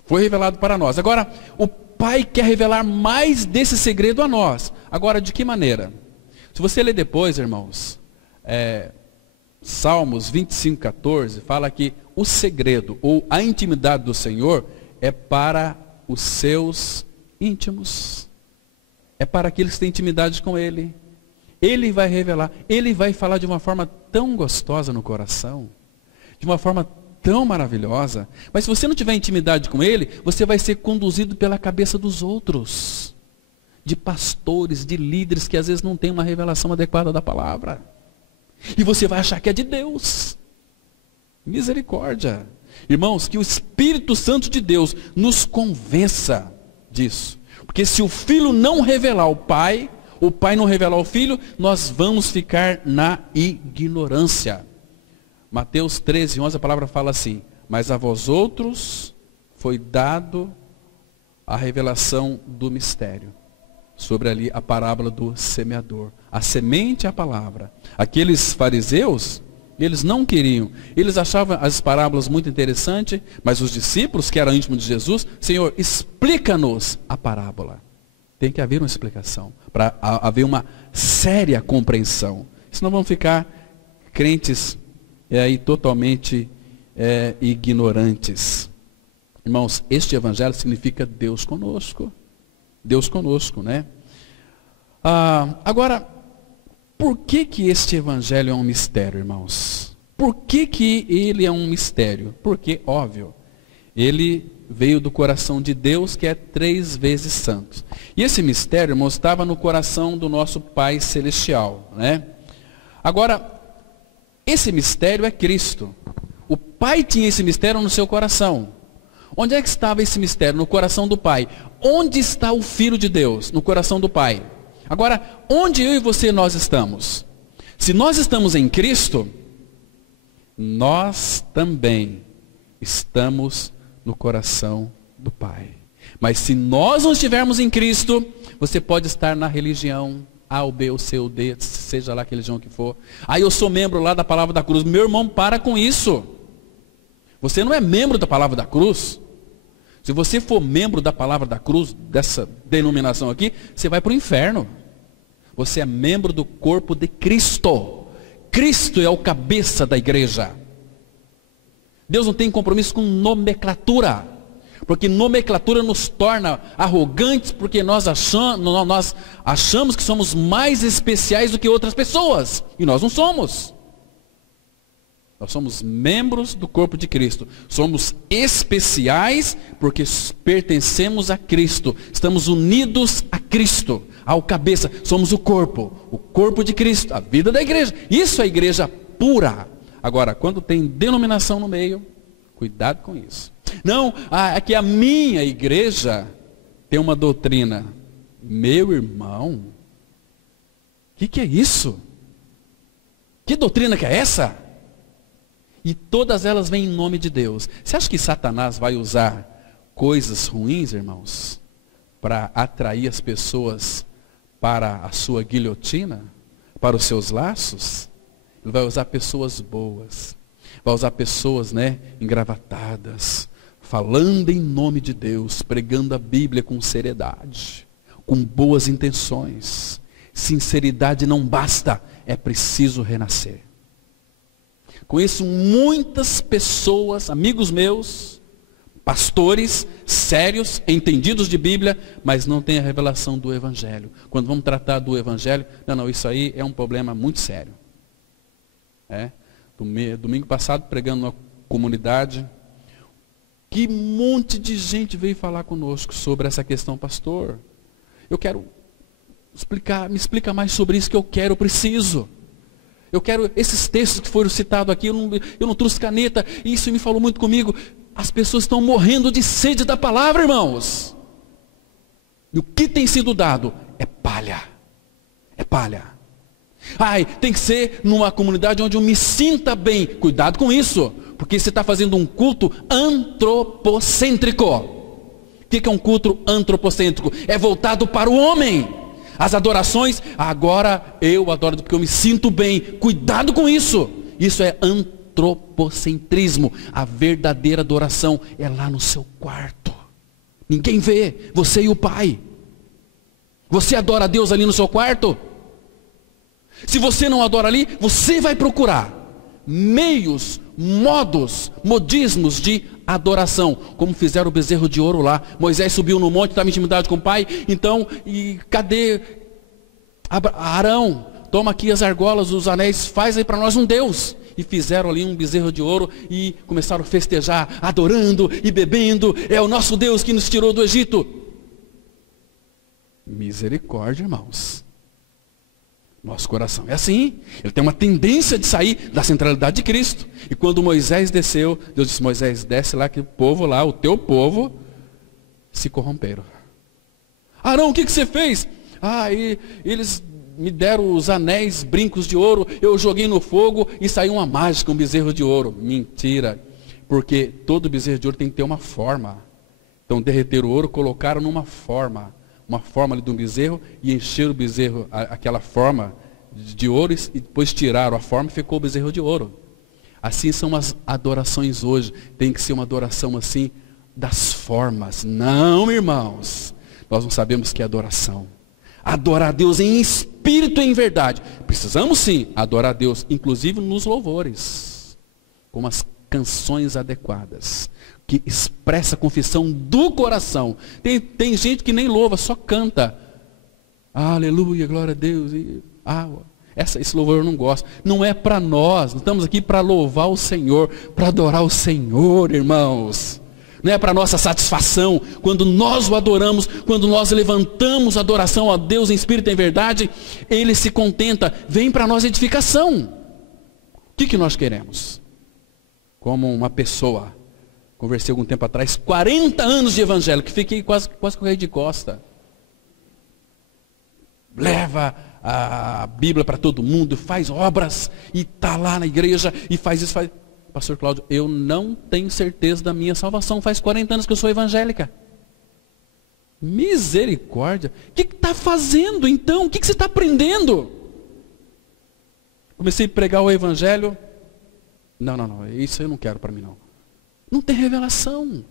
Foi revelado para nós. Agora, o Pai quer revelar mais desse segredo a nós. Agora, de que maneira? Se você ler depois, irmãos, Salmos 25:14 fala que o segredo ou a intimidade do Senhor é para os seus íntimos. É para aqueles que têm intimidade com Ele. Ele vai revelar, Ele vai falar de uma forma tão gostosa no coração, de uma forma tão maravilhosa. Mas se você não tiver intimidade com Ele, você vai ser conduzido pela cabeça dos outros. De pastores, de líderes que às vezes não têm uma revelação adequada da palavra. E você vai achar que é de Deus. Misericórdia. Irmãos, que o Espírito Santo de Deus nos convença disso. Porque se o Filho não revelar o Pai não revelar o Filho, nós vamos ficar na ignorância. Mateus 13:11, a palavra fala assim: mas a vós outros foi dado a revelação do mistério. Sobre ali a parábola do semeador. A semente é a palavra. Aqueles fariseus, eles não queriam. Eles achavam as parábolas muito interessantes, mas os discípulos, que eram íntimos de Jesus, Senhor, explica-nos a parábola. Tem que haver uma explicação, para haver uma séria compreensão. Senão vão ficar crentes aí totalmente ignorantes. Irmãos, este evangelho significa Deus conosco. Deus conosco, né? Agora, por que este evangelho é um mistério, irmãos? Por que ele é um mistério? Porque, óbvio, ele veio do coração de Deus, que é 3 vezes santo. E esse mistério, irmãos, estava no coração do nosso Pai Celestial, né? Agora, esse mistério é Cristo. O Pai tinha esse mistério no seu coração. Onde é que estava esse mistério? No coração do Pai. Onde está o Filho de Deus? No coração do Pai. Agora, onde eu e você nós estamos? Se nós estamos em Cristo, nós também estamos no coração do Pai. Mas se nós não estivermos em Cristo, você pode estar na religião A, ou B, ou C, ou D, seja lá que religião que for. Eu sou membro lá da Palavra da Cruz. Meu irmão, para com isso. Você não é membro da Palavra da Cruz. Se você for membro da Palavra da Cruz, dessa denominação aqui, você vai para o inferno. Você é membro do corpo de Cristo. Cristo é o cabeça da igreja. Deus não tem compromisso com nomenclatura. Porque nomenclatura nos torna arrogantes, porque nós achamos que somos mais especiais do que outras pessoas. E nós não somos. Nós somos membros do corpo de Cristo. Somos especiais porque pertencemos a Cristo. Estamos unidos a Cristo, ao cabeça. Somos o corpo de Cristo, a vida da igreja. Isso é a igreja pura. Agora, quando tem denominação no meio, cuidado com isso. Não, é que a minha igreja tem uma doutrina. Meu irmão, o que é isso? Que doutrina que é essa? E todas elas vêm em nome de Deus. Você acha que Satanás vai usar coisas ruins, irmãos, para atrair as pessoas para a sua guilhotina, para os seus laços? Ele vai usar pessoas boas, vai usar pessoas, engravatadas, falando em nome de Deus, pregando a Bíblia com seriedade, com boas intenções. Sinceridade não basta, é preciso renascer. Conheço muitas pessoas, amigos meus, pastores sérios, entendidos de Bíblia, mas não têm a revelação do Evangelho. Quando vamos tratar do Evangelho, não, isso aí é um problema muito sério. Domingo passado, pregando numa comunidade, que monte de gente veio falar conosco sobre essa questão, pastor. Eu quero explicar, me explica mais sobre isso que eu preciso. Eu quero esses textos que foram citados aqui, eu não trouxe caneta, e isso me falou muito comigo. As pessoas estão morrendo de sede da palavra, irmãos. E o que tem sido dado é palha. É palha. Tem que ser numa comunidade onde eu me sinta bem. Cuidado com isso, porque você está fazendo um culto antropocêntrico. O que é um culto antropocêntrico? É voltado para o homem. As adorações, agora eu adoro porque eu me sinto bem. Cuidado com isso. Isso é antropocentrismo. A verdadeira adoração é lá no seu quarto. Ninguém vê, você e o Pai. Você adora a Deus ali no seu quarto? Se você não adora ali, você vai procurar meios, modos, modismos de adoração, como fizeram o bezerro de ouro lá. Moisés subiu no monte, estava em intimidade com o Pai. Então, e cadê Arão? Toma aqui as argolas, os anéis, faz aí para nós um Deus. e fizeram ali um bezerro de ouro e começaram a festejar, adorando e bebendo. É o nosso Deus que nos tirou do Egito. Misericórdia, irmãos. Nosso coração é assim. Ele tem uma tendência de sair da centralidade de Cristo. E quando Moisés desceu, Deus disse: Moisés, desce lá que o povo lá, o teu povo, se corromperam. Arão, o que você fez? Eles me deram os anéis, brincos de ouro, eu joguei no fogo e saiu uma mágica, um bezerro de ouro. Mentira, porque todo bezerro de ouro tem que ter uma forma. Então derreteram o ouro, colocaram numa forma, ali de um bezerro, e encheram o bezerro, aquela forma de ouro, e depois tiraram a forma e ficou o bezerro de ouro. Assim são as adorações hoje. Tem que ser uma adoração assim, das formas. Não, irmãos, nós não sabemos o que é adoração. Adorar a Deus em espírito e em verdade. Precisamos sim adorar a Deus, inclusive nos louvores, com as canções adequadas, que expressa a confissão do coração. Tem gente que nem louva, só canta. Aleluia, glória a Deus. Esse louvor eu não gosto. Não é para nós. Nós estamos aqui para louvar o Senhor, para adorar o Senhor, irmãos. Não é para nossa satisfação. Quando nós o adoramos, quando nós levantamos a adoração a Deus em espírito e em verdade, Ele se contenta. Vem para nós edificação. O que nós queremos? Como uma pessoa, conversei algum tempo atrás, 40 anos de evangelho, que fiquei quase com o rei de costa. Leva a Bíblia para todo mundo, faz obras, e está lá na igreja, e faz isso, faz... Pastor Cláudio, eu não tenho certeza da minha salvação, faz 40 anos que eu sou evangélica. Misericórdia, o que está fazendo então? O que você está aprendendo? Comecei a pregar o evangelho, não, isso eu não quero para mim não. Não tem revelação,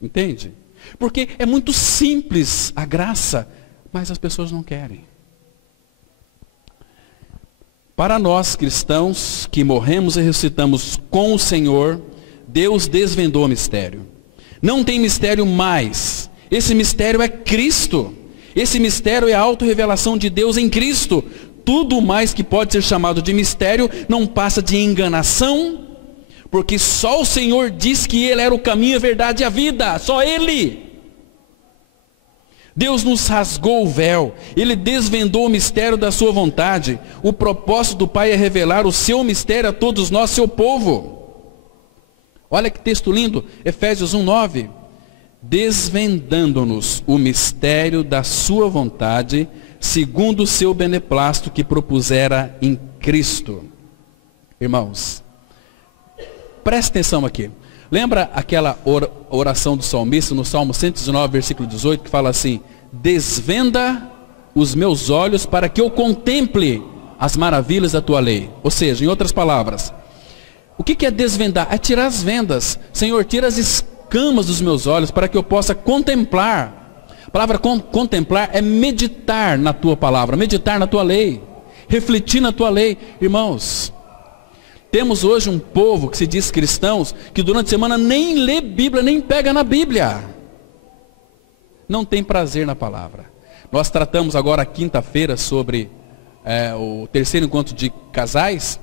entende? Porque é muito simples a graça, mas as pessoas não querem. Para nós cristãos que morremos e ressuscitamos com o Senhor, Deus desvendou o mistério. Não tem mistério mais. Esse mistério é Cristo. Esse mistério é a autorrevelação de Deus em Cristo. Tudo mais que pode ser chamado de mistério não passa de enganação, porque só o Senhor diz que Ele era o caminho, a verdade e a vida. Só Ele. Deus nos rasgou o véu, Ele desvendou o mistério da sua vontade. O propósito do Pai é revelar o seu mistério a todos nós, seu povo. Olha que texto lindo, Efésios 1:9. Desvendando-nos o mistério da sua vontade, segundo o seu beneplácito que propusera em Cristo. Irmãos, preste atenção aqui. Lembra aquela oração do salmista no Salmo 119, versículo 18, que fala assim: desvenda os meus olhos para que eu contemple as maravilhas da tua lei. Ou seja, em outras palavras, o que é desvendar? É tirar as vendas. Senhor, tira as escamas dos meus olhos para que eu possa contemplar. A palavra contemplar é meditar na tua palavra, meditar na tua lei, refletir na tua lei. Irmãos, temos hoje um povo que se diz cristãos, que durante a semana nem lê Bíblia, nem pega na Bíblia. Não tem prazer na palavra. Nós tratamos agora quinta-feira sobre o terceiro encontro de casais.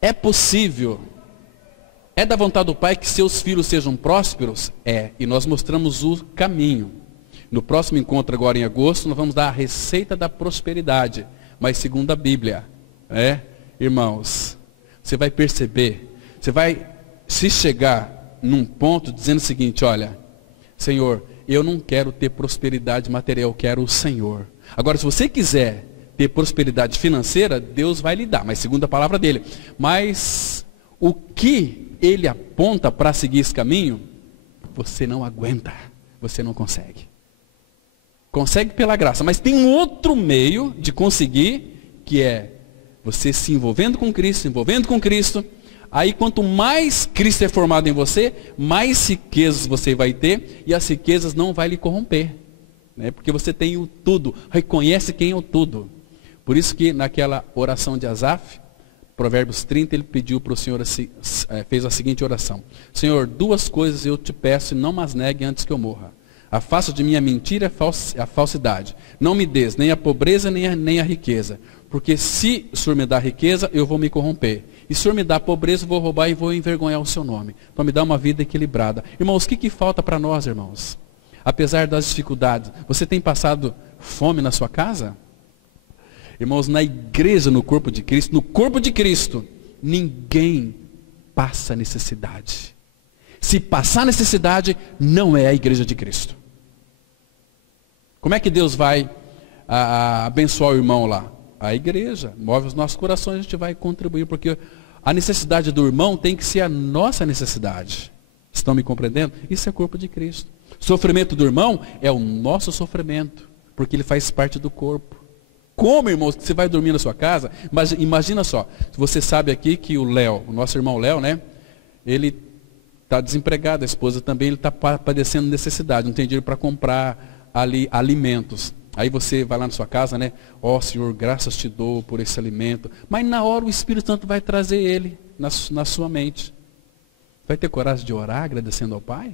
É possível, é da vontade do Pai que seus filhos sejam prósperos? É, e nós mostramos o caminho. No próximo encontro agora em agosto, nós vamos dar a receita da prosperidade, mas segundo a Bíblia. Irmãos, você vai perceber, você vai se chegar num ponto dizendo o seguinte: olha, Senhor, eu não quero ter prosperidade material, eu quero o Senhor. Agora, se você quiser ter prosperidade financeira, Deus vai lhe dar, mas segundo a palavra dele. Mas o que ele aponta para seguir esse caminho, você não aguenta, você não consegue. Consegue pela graça, mas tem um outro meio de conseguir, que é você se envolvendo com Cristo, aí quanto mais Cristo é formado em você, mais riquezas você vai ter, e as riquezas não vai lhe corromper, né? Porque você tem o tudo, reconhece quem é o tudo. Por isso que naquela oração de Asaf, Provérbios 30, ele pediu para o Senhor, fez a seguinte oração: Senhor, duas coisas eu te peço e não mas negue antes que eu morra. Afasta de mim a mentira e a falsidade. Não me des nem a pobreza nem a riqueza. Porque se o Senhor me dá riqueza, eu vou me corromper. E se o Senhor me dá pobreza, eu vou roubar e vou envergonhar o seu nome. Então me dá uma vida equilibrada. Irmãos, o que falta para nós, irmãos? Apesar das dificuldades, você tem passado fome na sua casa? Irmãos, na igreja, no corpo de Cristo, ninguém passa necessidade. Se passar necessidade, não é a igreja de Cristo. Como é que Deus vai abençoar o irmão lá? A igreja move os nossos corações, a gente vai contribuir, porque a necessidade do irmão tem que ser a nossa necessidade. Estão me compreendendo? Isso é o corpo de Cristo. O sofrimento do irmão é o nosso sofrimento, porque ele faz parte do corpo. Como, irmãos, você vai dormir na sua casa, mas imagina só, você sabe aqui que o Léo, o nosso irmão Léo, né? Ele está desempregado, a esposa também, ele está padecendo necessidade, não tem dinheiro para comprar ali alimentos. Aí você vai lá na sua casa, né? Ó Senhor, graças te dou por esse alimento. Mas na hora o Espírito Santo vai trazer ele na sua mente. Vai ter coragem de orar agradecendo ao Pai?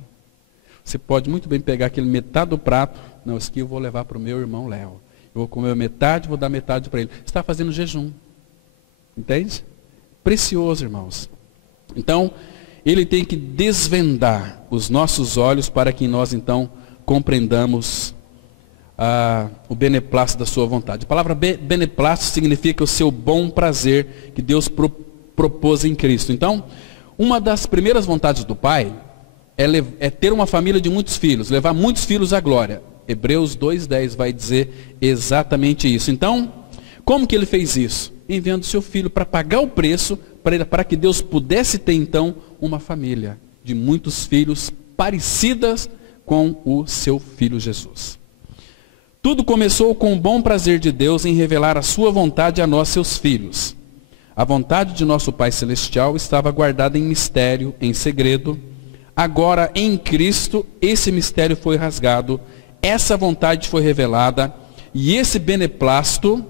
Você pode muito bem pegar aquele metade do prato. Não, isso aqui eu vou levar para o meu irmão Léo. Eu vou comer metade, vou dar metade para ele. Você está fazendo jejum. Entende? Precioso, irmãos. Então, ele tem que desvendar os nossos olhos para que nós, então, compreendamos o beneplácito da sua vontade. A palavra beneplácito significa o seu bom prazer que Deus propôs em Cristo. Então, uma das primeiras vontades do Pai é ter uma família de muitos filhos, levar muitos filhos à glória. Hebreus 2:10 vai dizer exatamente isso. Então, como que ele fez isso? Enviando seu filho para pagar o preço, para que Deus pudesse ter então uma família de muitos filhos parecidas com o seu filho Jesus. Tudo começou com o bom prazer de Deus em revelar a sua vontade a nós, seus filhos. A vontade de nosso Pai Celestial estava guardada em mistério, em segredo. Agora, em Cristo, esse mistério foi rasgado, essa vontade foi revelada e esse beneplácito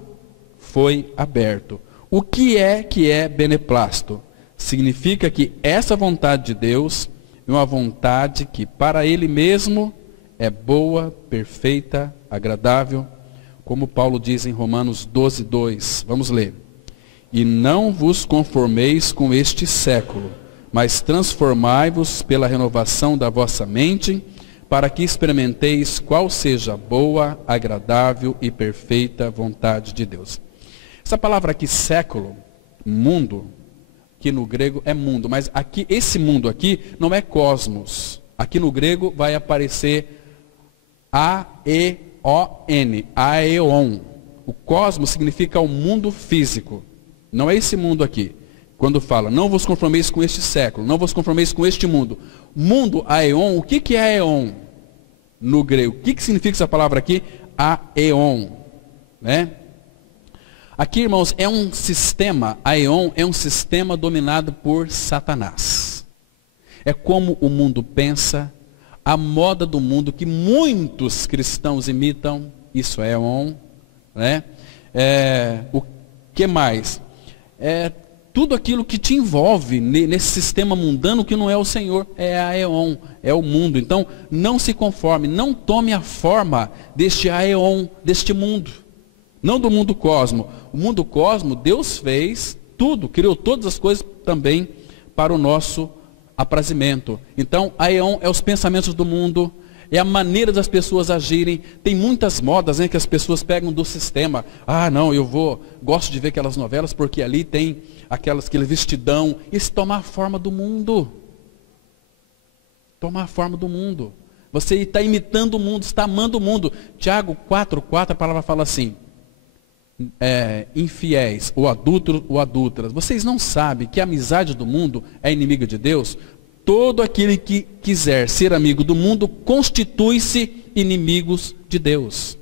foi aberto. O que é beneplácito? Significa que essa vontade de Deus é uma vontade que para Ele mesmo é boa, perfeita, agradável, como Paulo diz em Romanos 12:2. Vamos ler. E não vos conformeis com este século, mas transformai-vos pela renovação da vossa mente, para que experimenteis qual seja a boa, agradável e perfeita vontade de Deus. Essa palavra aqui, século, mundo, que no grego é mundo, mas aqui, esse mundo aqui não é cosmos. Aqui no grego vai aparecer aeon, aeon. O cosmos significa o mundo físico. Não é esse mundo aqui. Quando fala, não vos conformeis com este século, não vos conformeis com este mundo. Mundo, aeon, o que é aeon no grego? O que significa essa palavra aqui? Aeon, né? Aqui, irmãos, é um sistema, aeon é um sistema dominado por Satanás. É como o mundo pensa, a moda do mundo que muitos cristãos imitam, isso é aeon, né? O que mais? Tudo aquilo que te envolve nesse sistema mundano que não é o Senhor, é a aeon, é o mundo. Então, não se conforme, não tome a forma deste aeon, deste mundo. Não do mundo cosmo. O mundo cosmo, Deus fez tudo, criou todas as coisas também para o nosso aprazimento. Então, aeon é os pensamentos do mundo, é a maneira das pessoas agirem. Tem muitas modas, né, que as pessoas pegam do sistema. Ah, não, gosto de ver aquelas novelas porque ali tem aquele vestidão. Isso tomar a forma do mundo. Tomar a forma do mundo. Você está imitando o mundo, está amando o mundo. Tiago 4:4, a palavra fala assim, infiéis, ou adúlteros, ou adúlteras. Vocês não sabem que a amizade do mundo é inimiga de Deus? Todo aquele que quiser ser amigo do mundo, constitui-se inimigos de Deus.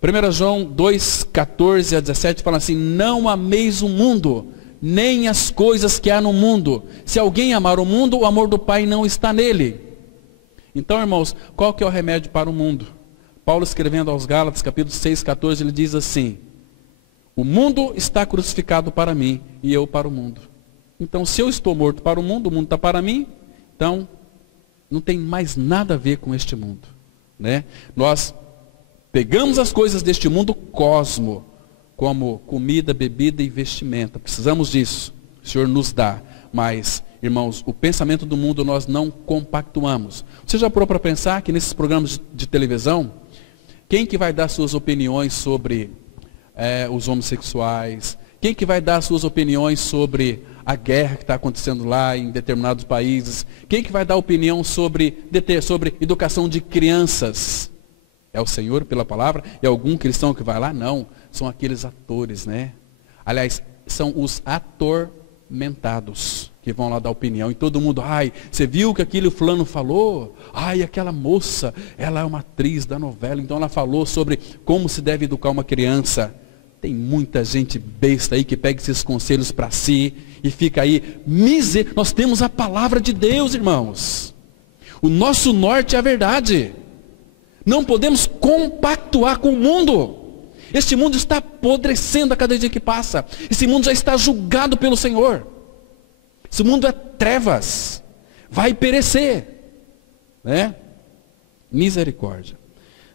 1 João 2:14-17 fala assim, não ameis o mundo, nem as coisas que há no mundo. Se alguém amar o mundo, o amor do Pai não está nele. Então, irmãos, qual que é o remédio para o mundo? Paulo escrevendo aos Gálatas, capítulo 6:14, ele diz assim, o mundo está crucificado para mim e eu para o mundo. Então, se eu estou morto para o mundo está para mim, então não tem mais nada a ver com este mundo, né? Nós pegamos as coisas deste mundo cosmo, como comida, bebida e vestimenta. Precisamos disso. o Senhor nos dá. Mas, irmãos, o pensamento do mundo nós não compactuamos. Você já parou para pensar que nesses programas de televisão, quem que vai dar suas opiniões sobre os homossexuais? Quem que vai dar suas opiniões sobre a guerra que está acontecendo lá em determinados países? Quem que vai dar opinião sobre educação de crianças? É o Senhor pela palavra? É algum cristão que vai lá? Não, são aqueles atores, né? Aliás, são os atormentados que vão lá dar opinião. E todo mundo, ai, você viu que aquele fulano falou? Ai, aquela moça, ela é uma atriz da novela, então ela falou sobre como se deve educar uma criança. Tem muita gente besta aí que pega esses conselhos para si e fica aí, nós temos a palavra de Deus, irmãos. O nosso norte é a verdade. Não podemos compactuar com o mundo. Este mundo está apodrecendo a cada dia que passa. Esse mundo já está julgado pelo Senhor. Esse mundo é trevas. Vai perecer. Né? Misericórdia.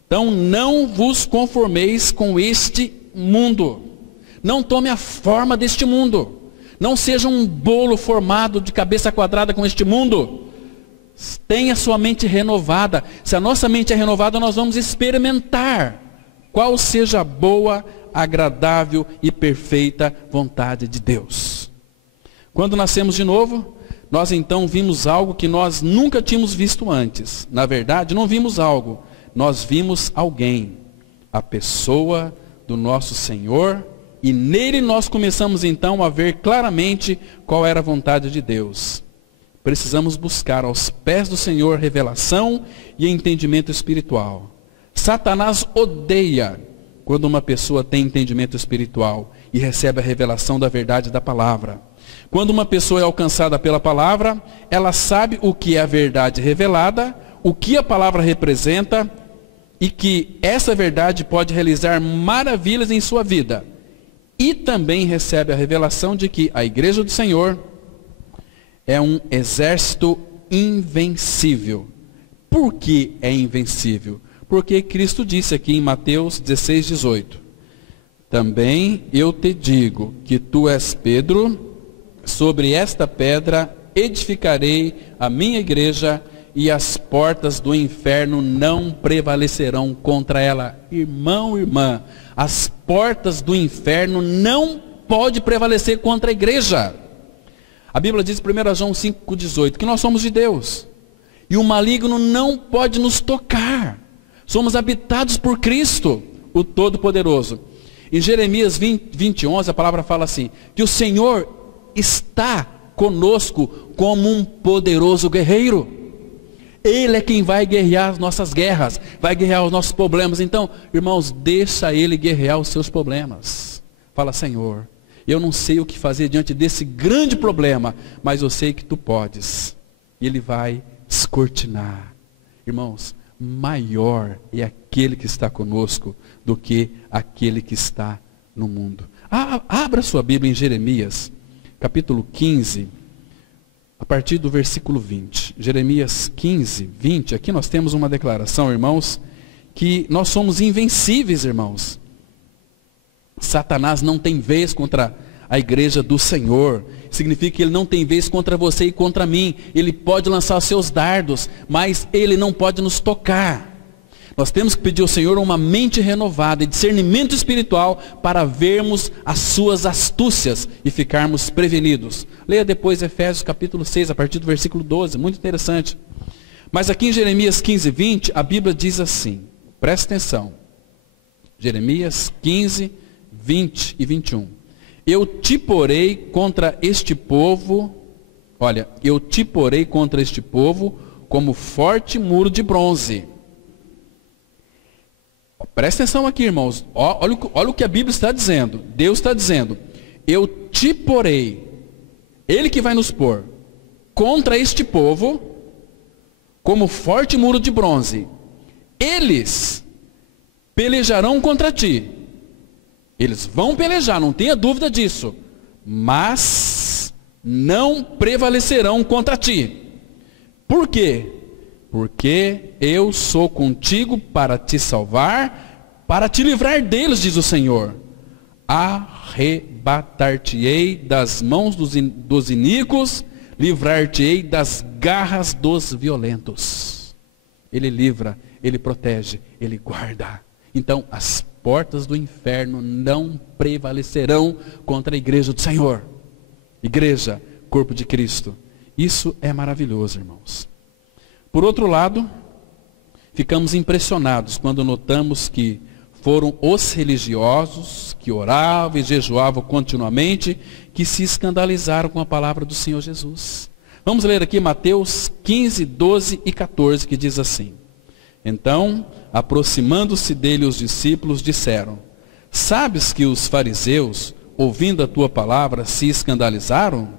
Então não vos conformeis com este mundo. Não tome a forma deste mundo. Não seja um bolo formado de cabeça quadrada com este mundo. Tenha sua mente renovada. Se a nossa mente é renovada, nós vamos experimentar qual seja a boa, agradável e perfeita vontade de Deus. Quando nascemos de novo, nós então vimos algo que nós nunca tínhamos visto antes. Na verdade, não vimos algo, nós vimos alguém, a pessoa do nosso Senhor, e nele nós começamos então a ver claramente qual era a vontade de Deus. Precisamos buscar aos pés do Senhor revelação e entendimento espiritual. Satanás odeia quando uma pessoa tem entendimento espiritual e recebe a revelação da verdade da palavra. Quando uma pessoa é alcançada pela palavra, ela sabe o que é a verdade revelada, o que a palavra representa e que essa verdade pode realizar maravilhas em sua vida. E também recebe a revelação de que a igreja do Senhor é um exército invencível. Por que é invencível? Porque Cristo disse aqui em Mateus 16, 18. Também eu te digo que tu és Pedro, sobre esta pedra edificarei a minha igreja e as portas do inferno não prevalecerão contra ela. Irmão, irmã, as portas do inferno não podem prevalecer contra a igreja. A Bíblia diz em 1 João 5,18 que nós somos de Deus. E o maligno não pode nos tocar. Somos habitados por Cristo, o Todo-Poderoso. Em Jeremias 20:11 a palavra fala assim, que o Senhor está conosco como um poderoso guerreiro. Ele é quem vai guerrear as nossas guerras, vai guerrear os nossos problemas. Então, irmãos, deixa Ele guerrear os seus problemas. Fala, Senhor, eu não sei o que fazer diante desse grande problema, mas eu sei que Tu podes. E Ele vai descortinar. Irmãos, maior é aquele que está conosco do que aquele que está no mundo. Abra sua Bíblia em Jeremias, capítulo 15, a partir do versículo 20. Jeremias 15, 20. Aqui nós temos uma declaração, irmãos, que nós somos invencíveis, irmãos. Satanás não tem vez contra a igreja do Senhor. Significa que ele não tem vez contra você e contra mim. Ele pode lançar os seus dardos, mas ele não pode nos tocar. Nós temos que pedir ao Senhor uma mente renovada e discernimento espiritual para vermos as suas astúcias e ficarmos prevenidos. Leia depois Efésios capítulo 6, a partir do versículo 12, muito interessante. Mas aqui em Jeremias 15, 20, a Bíblia diz assim, presta atenção. Jeremias 15, 20 e 21. Eu te porei contra este povo, olha, eu te porei contra este povo como forte muro de bronze. Presta atenção aqui, irmãos. Olha o que a Bíblia está dizendo. Deus está dizendo, eu te porei, Ele que vai nos pôr, contra este povo, como forte muro de bronze. Eles pelejarão contra ti. Eles vão pelejar, não tenha dúvida disso. Mas não prevalecerão contra ti. Por quê? Porque eu sou contigo para te salvar, para te livrar deles, diz o Senhor. arrebatar-te-ei das mãos dos iníquos, livrar-te-ei das garras dos violentos. Ele livra, ele protege, ele guarda. Então, as portas do inferno não prevalecerão contra a igreja do Senhor. Igreja, corpo de Cristo. Isso é maravilhoso, irmãos. Por outro lado, ficamos impressionados quando notamos que foram os religiosos que oravam e jejuavam continuamente que se escandalizaram com a palavra do Senhor Jesus. Vamos ler aqui Mateus 15, 12 e 14, que diz assim: Então, aproximando-se dele os discípulos, disseram: Sabes que os fariseus, ouvindo a tua palavra, se escandalizaram?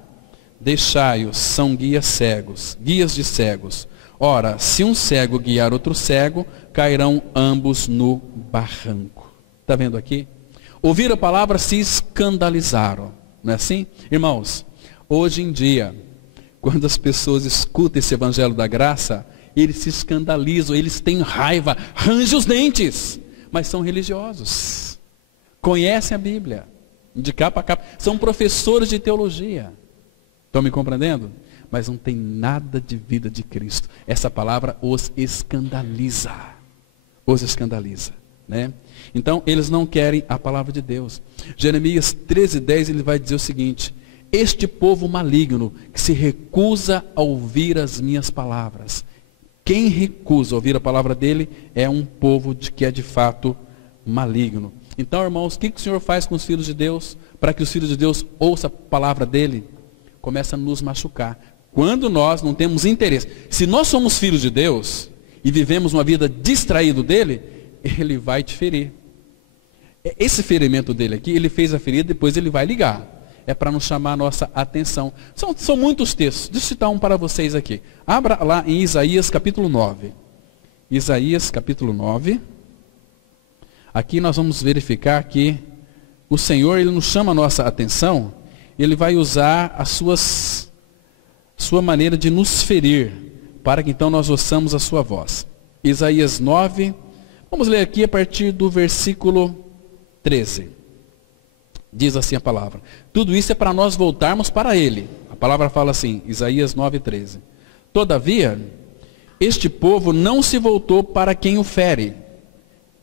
Deixai-os, são guias de cegos. Ora, se um cego guiar outro cego, cairão ambos no barranco. Está vendo aqui? Ouviram a palavra, se escandalizaram. Não é assim? Irmãos, hoje em dia, quando as pessoas escutam esse evangelho da graça, eles se escandalizam, eles têm raiva, rangem os dentes, mas são religiosos. Conhecem a Bíblia, de capa a capa, são professores de teologia. Estão me compreendendo? Mas não tem nada de vida de Cristo. Essa palavra os escandaliza. Os escandaliza, né? Então, eles não querem a palavra de Deus. Jeremias 13:10, ele vai dizer o seguinte: Este povo maligno, que se recusa a ouvir as minhas palavras. Quem recusa ouvir a palavra dele, é um povo que é de fato maligno. Então, irmãos, o que o Senhor faz com os filhos de Deus? Para que os filhos de Deus ouçam a palavra dele? Começa a nos machucar. Quando nós não temos interesse. Se nós somos filhos de Deus e vivemos uma vida distraído dele, ele vai te ferir. Esse ferimento dele aqui, ele fez a ferida, depois ele vai ligar. É para nos chamar a nossa atenção. São muitos textos. Deixa eu citar um para vocês aqui. Abra lá em Isaías capítulo 9. Isaías capítulo 9. Aqui nós vamos verificar que o Senhor, ele nos chama a nossa atenção. Ele vai usar a sua maneira de nos ferir, para que então nós ouçamos a sua voz. Isaías 9, vamos ler aqui a partir do versículo 13. Diz assim a palavra. Tudo isso é para nós voltarmos para ele. A palavra fala assim, Isaías 9, 13. Todavia, este povo não se voltou para quem o fere,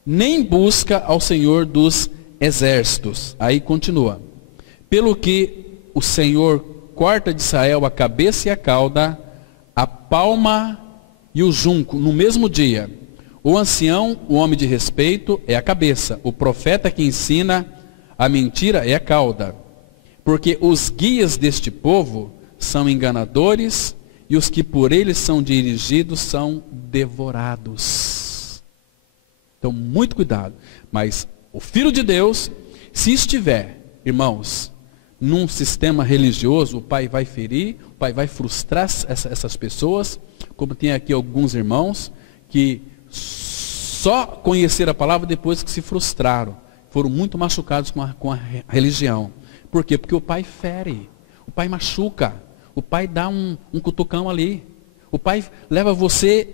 nem busca ao Senhor dos exércitos. Aí continua. Pelo que o Senhor corta de Israel a cabeça e a cauda, a palma e o junco no mesmo dia. O ancião, o homem de respeito, é a cabeça. O profeta que ensina a mentira é a cauda. Porque os guias deste povo são enganadores e os que por eles são dirigidos são devorados. Então, muito cuidado. Mas o Filho de Deus, se estiver, irmãos, num sistema religioso, o pai vai ferir, o pai vai frustrar essas pessoas, como tem aqui alguns irmãos que só conheceram a palavra depois que se frustraram, foram muito machucados com a religião. Por quê? Porque o pai fere, o pai machuca, o pai dá um cutucão ali, o pai leva você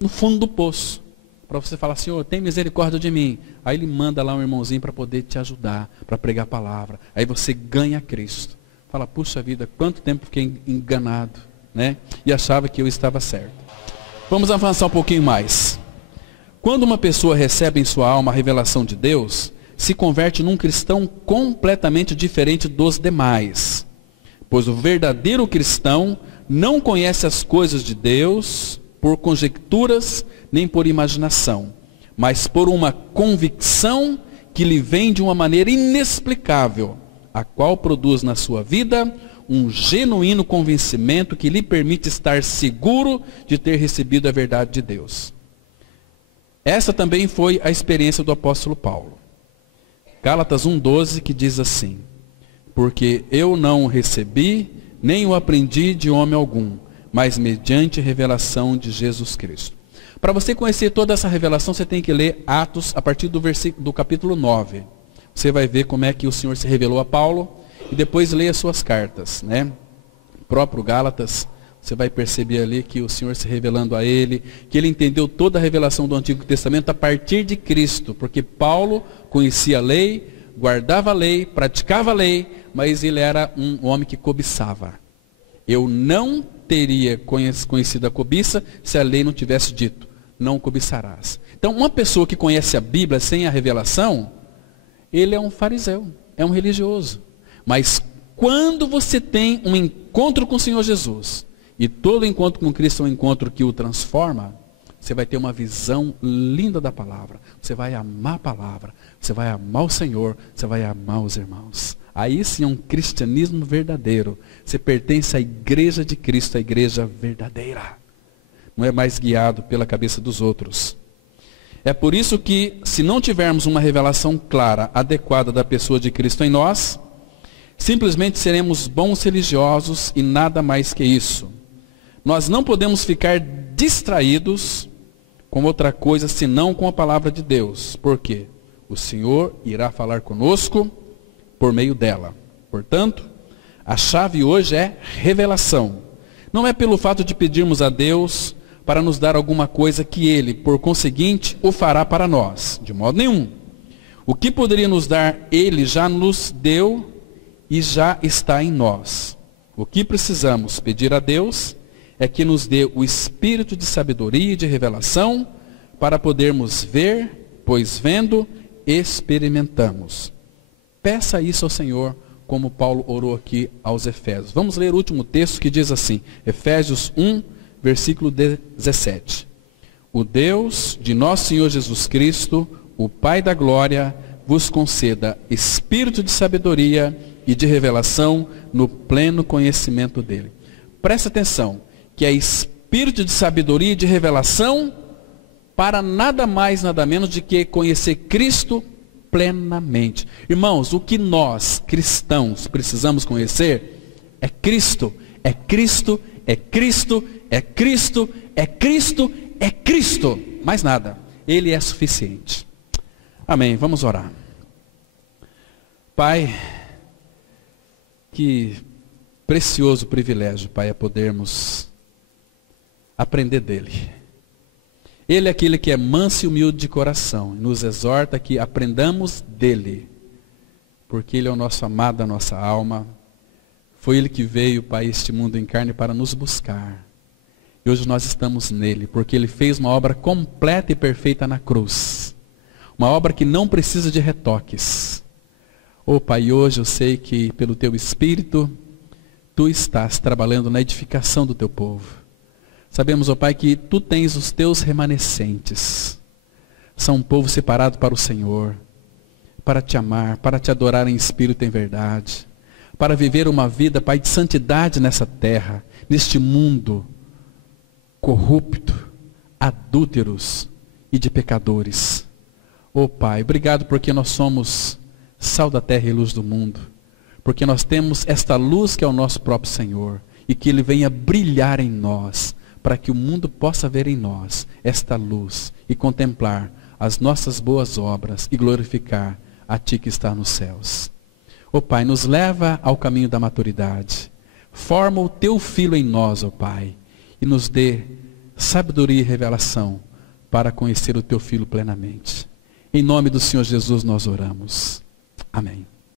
no fundo do poço, para você falar: Senhor, tem misericórdia de mim. Aí ele manda lá um irmãozinho para poder te ajudar, para pregar a palavra. Aí você ganha Cristo. Fala: puxa vida, quanto tempo fiquei enganado, né? E achava que eu estava certo. Vamos avançar um pouquinho mais. Quando uma pessoa recebe em sua alma a revelação de Deus, se converte num cristão completamente diferente dos demais. Pois o verdadeiro cristão não conhece as coisas de Deus por conjecturas nem por imaginação, mas por uma convicção que lhe vem de uma maneira inexplicável, a qual produz na sua vida um genuíno convencimento que lhe permite estar seguro de ter recebido a verdade de Deus. Essa também foi a experiência do apóstolo Paulo. Gálatas 1,12, que diz assim: Porque eu não o recebi, nem o aprendi de homem algum, mas mediante a revelação de Jesus Cristo. Para você conhecer toda essa revelação, você tem que ler Atos a partir do capítulo 9. Você vai ver como é que o Senhor se revelou a Paulo, e depois leia as suas cartas, né? O próprio Gálatas, você vai perceber ali que o Senhor se revelando a ele, que ele entendeu toda a revelação do Antigo Testamento a partir de Cristo, porque Paulo conhecia a lei guardava a lei, praticava a lei, mas ele era um homem que cobiçava. Eu não teria conhecido a cobiça se a lei não tivesse dito, não cobiçarás. Então, uma pessoa que conhece a Bíblia sem a revelação, ele é um fariseu, é um religioso. Mas quando você tem um encontro com o Senhor Jesus, e todo encontro com Cristo é um encontro que o transforma, você vai ter uma visão linda da palavra. Você vai amar a palavra, você vai amar o Senhor, você vai amar os irmãos. Aí sim é um cristianismo verdadeiro. Você pertence à igreja de Cristo, à igreja verdadeira. Não é mais guiado pela cabeça dos outros. É por isso que, se não tivermos uma revelação clara, adequada da pessoa de Cristo em nós, simplesmente seremos bons religiosos e nada mais que isso. Nós não podemos ficar distraídos com outra coisa senão com a palavra de Deus. Por quê? O Senhor irá falar conosco por meio dela. Portanto, a chave hoje é revelação. Não é pelo fato de pedirmos a Deus para nos dar alguma coisa que Ele, por conseguinte, o fará para nós. De modo nenhum. O que poderia nos dar, Ele já nos deu e já está em nós. O que precisamos pedir a Deus é que nos dê o espírito de sabedoria e de revelação para podermos ver, pois vendo, experimentamos. Peça isso ao Senhor, como Paulo orou aqui aos Efésios. Vamos ler o último texto que diz assim, Efésios 1, versículo 17. O Deus de nosso Senhor Jesus Cristo, o Pai da glória, vos conceda espírito de sabedoria e de revelação no pleno conhecimento dele. Presta atenção, que é espírito de sabedoria e de revelação para nada mais, nada menos de que conhecer Cristo plenamente. Irmãos, o que nós, cristãos, precisamos conhecer é Cristo, é Cristo, é Cristo, é Cristo, é Cristo, é Cristo. Mais nada. Ele é suficiente. Amém. Vamos orar. Pai, que precioso privilégio, Pai, é podermos aprender dele. Ele é aquele que é manso e humilde de coração. E nos exorta que aprendamos dele. Porque ele é o nosso amado, a nossa alma. Foi ele que veio, Pai, a este mundo em carne para nos buscar. E hoje nós estamos nele, porque ele fez uma obra completa e perfeita na cruz. Uma obra que não precisa de retoques. Oh, Pai, hoje eu sei que pelo teu Espírito, tu estás trabalhando na edificação do teu povo. Sabemos, ó Pai, que tu tens os teus remanescentes. São um povo separado para o Senhor, para te amar, para te adorar em espírito e em verdade, para viver uma vida, Pai, de santidade nessa terra, neste mundo corrupto, adúlteros e de pecadores. Ó Pai, obrigado porque nós somos sal da terra e luz do mundo, porque nós temos esta luz que é o nosso próprio Senhor, e que Ele venha brilhar em nós, para que o mundo possa ver em nós esta luz e contemplar as nossas boas obras e glorificar a Ti que está nos céus. Ó Pai, nos leva ao caminho da maturidade. Forma o Teu Filho em nós, ó Pai, e nos dê sabedoria e revelação para conhecer o Teu Filho plenamente. Em nome do Senhor Jesus nós oramos. Amém.